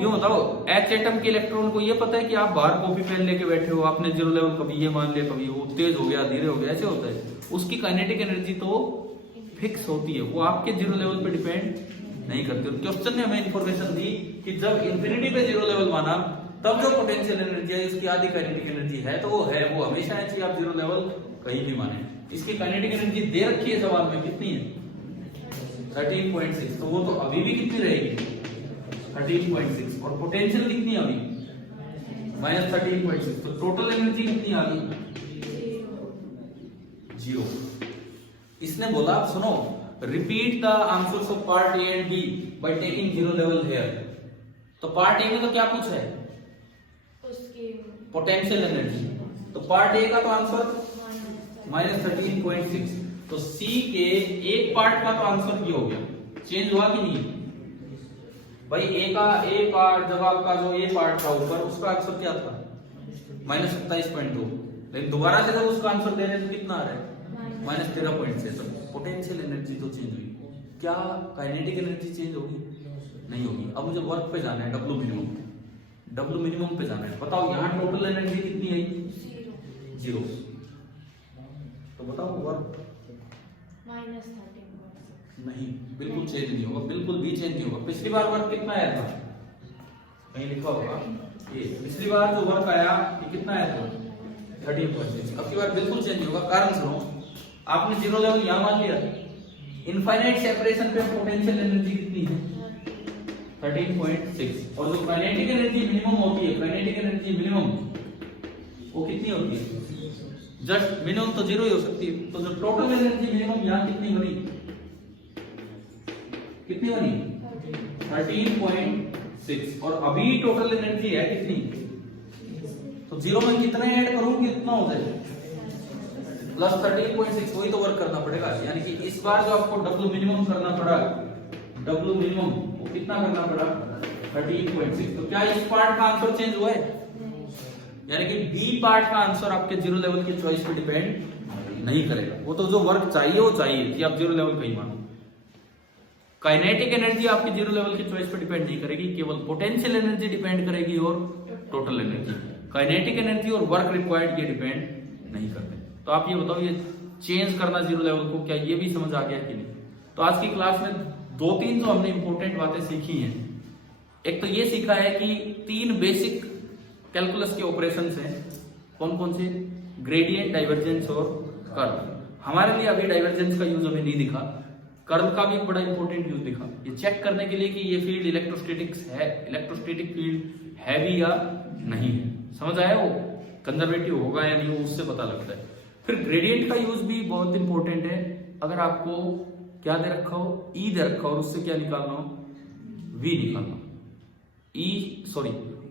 यूं बताओ, एच एटम के इलेक्ट्रॉन को ये पता है कि आप बाहर कॉपी पेन लेके बैठे हो, आपने 0 लेवल कभी ये मान लिया, कभी वो तेज हो गया, धीरे हो गया, ऐसे होता है। उसकी काइनेटिक एनर्जी तो फिक्स होती है, वो आपके 0 लेवल पे डिपेंड नहीं करती। क्वेश्चन ने हमें इंफॉर्मेशन दी कि जब इंफिनिटी पे 0 लेवल माना, तब जो पोटेंशियल एनर्जी है उसकी आधी काइनेटिक एनर्जी है, तो वो है, वो हमेशा ऐसी आप 0 लेवल कहीं भी माने। इसकी काइनेटिक एनर्जी दे रखी है सवाल में, कितनी है, 13.6। तो वो तो अभी भी कितनी रहेगी, 13.6। और पोटेंशियल कितनी अभी, -13.6। तो टोटल एनर्जी कितनी आ गई, 0। इसने बोला, सुनो, repeat the answers of part A and B by taking 0 level here. तो पार्ट ए में तो क्या पूछा है, पोटेंशियल एनर्जी। तो पार्ट ए का तो आंसर -13.6। तो सी के एक पार्ट का तो आंसर ये हो गया, चेंज हुआ कि नहीं, भाई ए पार्ट, जब आपका जो ए पार्ट था ऊपर, उसका आंसर क्या था -27.2, लेकिन दोबारा से जब उसका आंसर दे रहे हैं तो कितना आ रहा है -13.6। तो पोटेंशियल एनर्जी तो चेंज हुई, क्या काइनेटिक एनर्जी चेंज होगी? नहीं होगी। अब मुझे वर्क पे जाना है, डब्ल्यू मिनिमम पे जाना है। बताओ यहाँ टोटल एनर्जी कितनी आई? 0। तो बताओ वर्क -13 नहीं, बिल्कुल चेंज नहीं होगा, बिल्कुल भी चेंज नहीं होगा। पिछली बार वर्क कितना आया था? कहीं लिखा होगा ये, पिछली बार जो वर्क आया ये कितना आया था? 13.6। अब की बार बिल्कुल चेंज नहीं होगा। कारण सुनो, आपने 0 लेवल यहां मान लिया, इनफाइनाइट सेपरेशन पे पोटेंशियल एनर्जी कितनी है? 13.6। और जो काइनेटिक एनर्जी मिनिमम होती है, काइनेटिक एनर्जी मिनिमम वो कितनी होती है? जस्ट मिनिमम तो 0 ही हो सकती है। तो जो टोटल एनर्जी मिनिमम यहाँ कितनी बनी? कितनी बनी? 13.6। और अभी टोटल एनर्जी है कितनी? तो 0 में कितना ऐड करूं कि इतना हो जाए? +13.6। वही तो वर्क करना पड़ेगा। यानी कि इस बार जो आपको डब्ल्यू मिनिमम करना पड़ा, डब्ल्यू मिनिमम वो कितना करना पड़ा? 13.6। तो क्या इस पार्ट का आंसर चेंज हुआ है? यानी कि बी पार्ट का आंसर आपके 0 लेवल की चॉइस पे डिपेंड नहीं करेगा। वो तो जो वर्क चाहिए वो चाहिए कि आप 0 लेवल का ही मानो। काइनेटिक एनर्जी आपकी 0 लेवल की चॉइस पे डिपेंड नहीं करेगी, केवल पोटेंशियल एनर्जी डिपेंड करेगी और टोटल एनर्जी। काइनेटिक एनर्जी और वर्क रिक्वायर्ड ये डिपेंड नहीं करते। तो आप ये बताओ, ये चेंज करना 0 लेवल को, क्या ये भी समझ आ गया कि नहीं? तो आज की क्लास में 2-3 जो हमने इंपॉर्टेंट बातें सीखी हैं। एक तो ये सीखा है कि 3 बेसिक कैलकुलस के ऑपरेशंस हैं। कौन कौन से? ग्रेडियंट, डाइवर्जेंस और कर्ल। हमारे लिए अभी डाइवर्जेंस का यूज हमें नहीं दिखा, कर्ल का भी एक बड़ा इंपॉर्टेंट यूज दिखा, ये चेक करने के लिए कि ये फील्ड इलेक्ट्रोस्टैटिक्स है, इलेक्ट्रोस्टैटिक फील्ड है भी या नहीं है। समझ आया? वो कंजर्वेटिव होगा या नहीं, वो उससे पता लगता है। फिर ग्रेडियंट का यूज भी बहुत इंपॉर्टेंट है। अगर आपको क्या दे रखा हो? ई दे रखा हो, और उससे क्या निकालना हो? वी निकालना।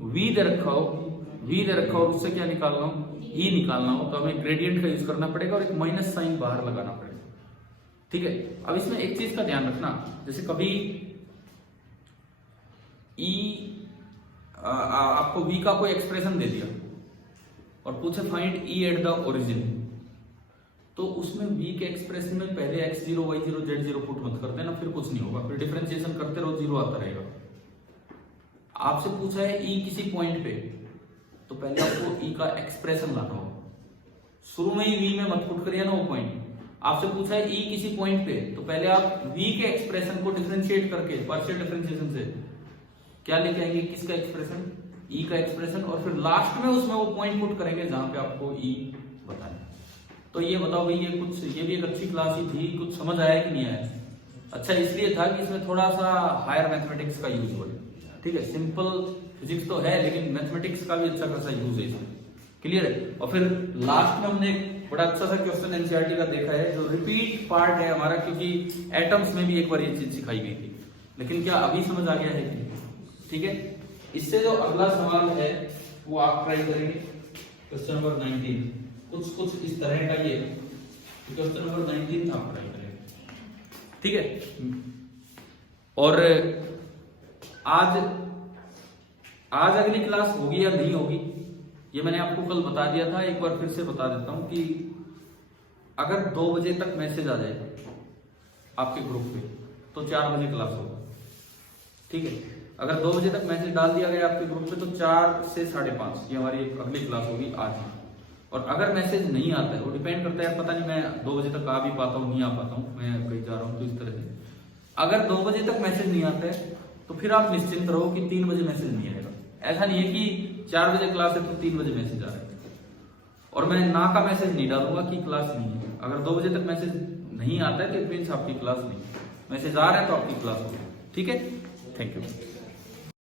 वी दे रखा हो, वी दे रखा हो, और उससे क्या निकालना हो? ई निकालना हो। तो हमें ग्रेडियंट का यूज करना पड़ेगा और एक माइनस साइन बाहर लगाना पड़ेगा। ठीक है। अब इसमें एक चीज का ध्यान रखना, जैसे कभी आपको v का कोई एक्सप्रेशन दे दिया और पूछे find e at the origin, तो उसमें v के एक्सप्रेशन में पहले x0, y0, z0 पुट मत कर देना, फिर कुछ नहीं होगा। फिर डिफरेंशिएशन करते रहो, 0 आता रहेगा। आपसे पूछा है e किसी पॉइंट पे, तो पहले आपको e का एक्सप्रेशन लाना होगा। शुरू में ही v में मत पुट करिए ना वो पॉइंट। आपसे पूछा है e किसी पॉइंट पे, तो पहले आप v के एक्सप्रेशन को डिफरेंशिएट करके पार्शियल डिफरेंशिएशन से क्या लेके आएंगे? किसका एक्सप्रेशन? e का एक्सप्रेशन। और फिर लास्ट में उसमें वो पॉइंट पुट करेंगे जहां पे आपको e बताना। तो ये बताओ भाई, ये भी एक अच्छी क्लास ही थी, कुछ समझ आया कि नहीं आया? अच्छा इसलिए था कि इसमें थोड़ा सा हायर मैथमेटिक्स का यूज हो। ठीक है, सिंपल फिजिक्स तो है लेकिन मैथमेटिक्स का भी अच्छा खासा यूज है इसमें। क्लियर है? और फिर लास्ट में हमने बड़ा अच्छा सा क्वेश्चन एनसीईआरटी का देखा है, जो रिपीट पार्ट है हमारा, क्योंकि एटम्स में भी एक बार ये चीज सिखाई गई थी। लेकिन क्या अभी समझ आ गया है कि? ठीक है। इससे जो अगला सवाल है वो आप ट्राई करेंगे, क्वेश्चन नंबर 19। कुछ इस तरह का ये क्वेश्चन नंबर 19 आप ट्राई करेंगे। ठीक है। और आज अगली क्लास होगी या नहीं होगी ये मैंने आपको कल बता दिया था, एक बार फिर से बता देता हूं कि अगर 2 बजे तक मैसेज आ जाए आपके ग्रुप पे तो 4 बजे क्लास होगा। ठीक है। अगर 2 बजे तक मैसेज डाल दिया गया आपके ग्रुप पे तो 4 से 5:30 ये हमारी अगली क्लास होगी आज। और अगर मैसेज नहीं आता है, वो डिपेंड करता है, पता नहीं मैं 2 बजे तक आ भी पाता हूँ नहीं आ पाता हूँ, मैं कहीं जा रहा हूँ, तो इस तरह से अगर 2 बजे तक मैसेज नहीं आता है तो फिर आप निश्चिंत रहो कि 3 बजे मैसेज नहीं आएगा। ऐसा नहीं है कि 4 बजे क्लास है तो 3 बजे मैसेज आ रहा है। और मैं ना का मैसेज नहीं डालूंगा कि क्लास नहीं है। अगर 2 बजे तक मैसेज नहीं आता है तो इट मीन्स आपकी क्लास नहीं, मैसेज आ रहा है तो आपकी क्लास होगी। ठीक है। Thank you.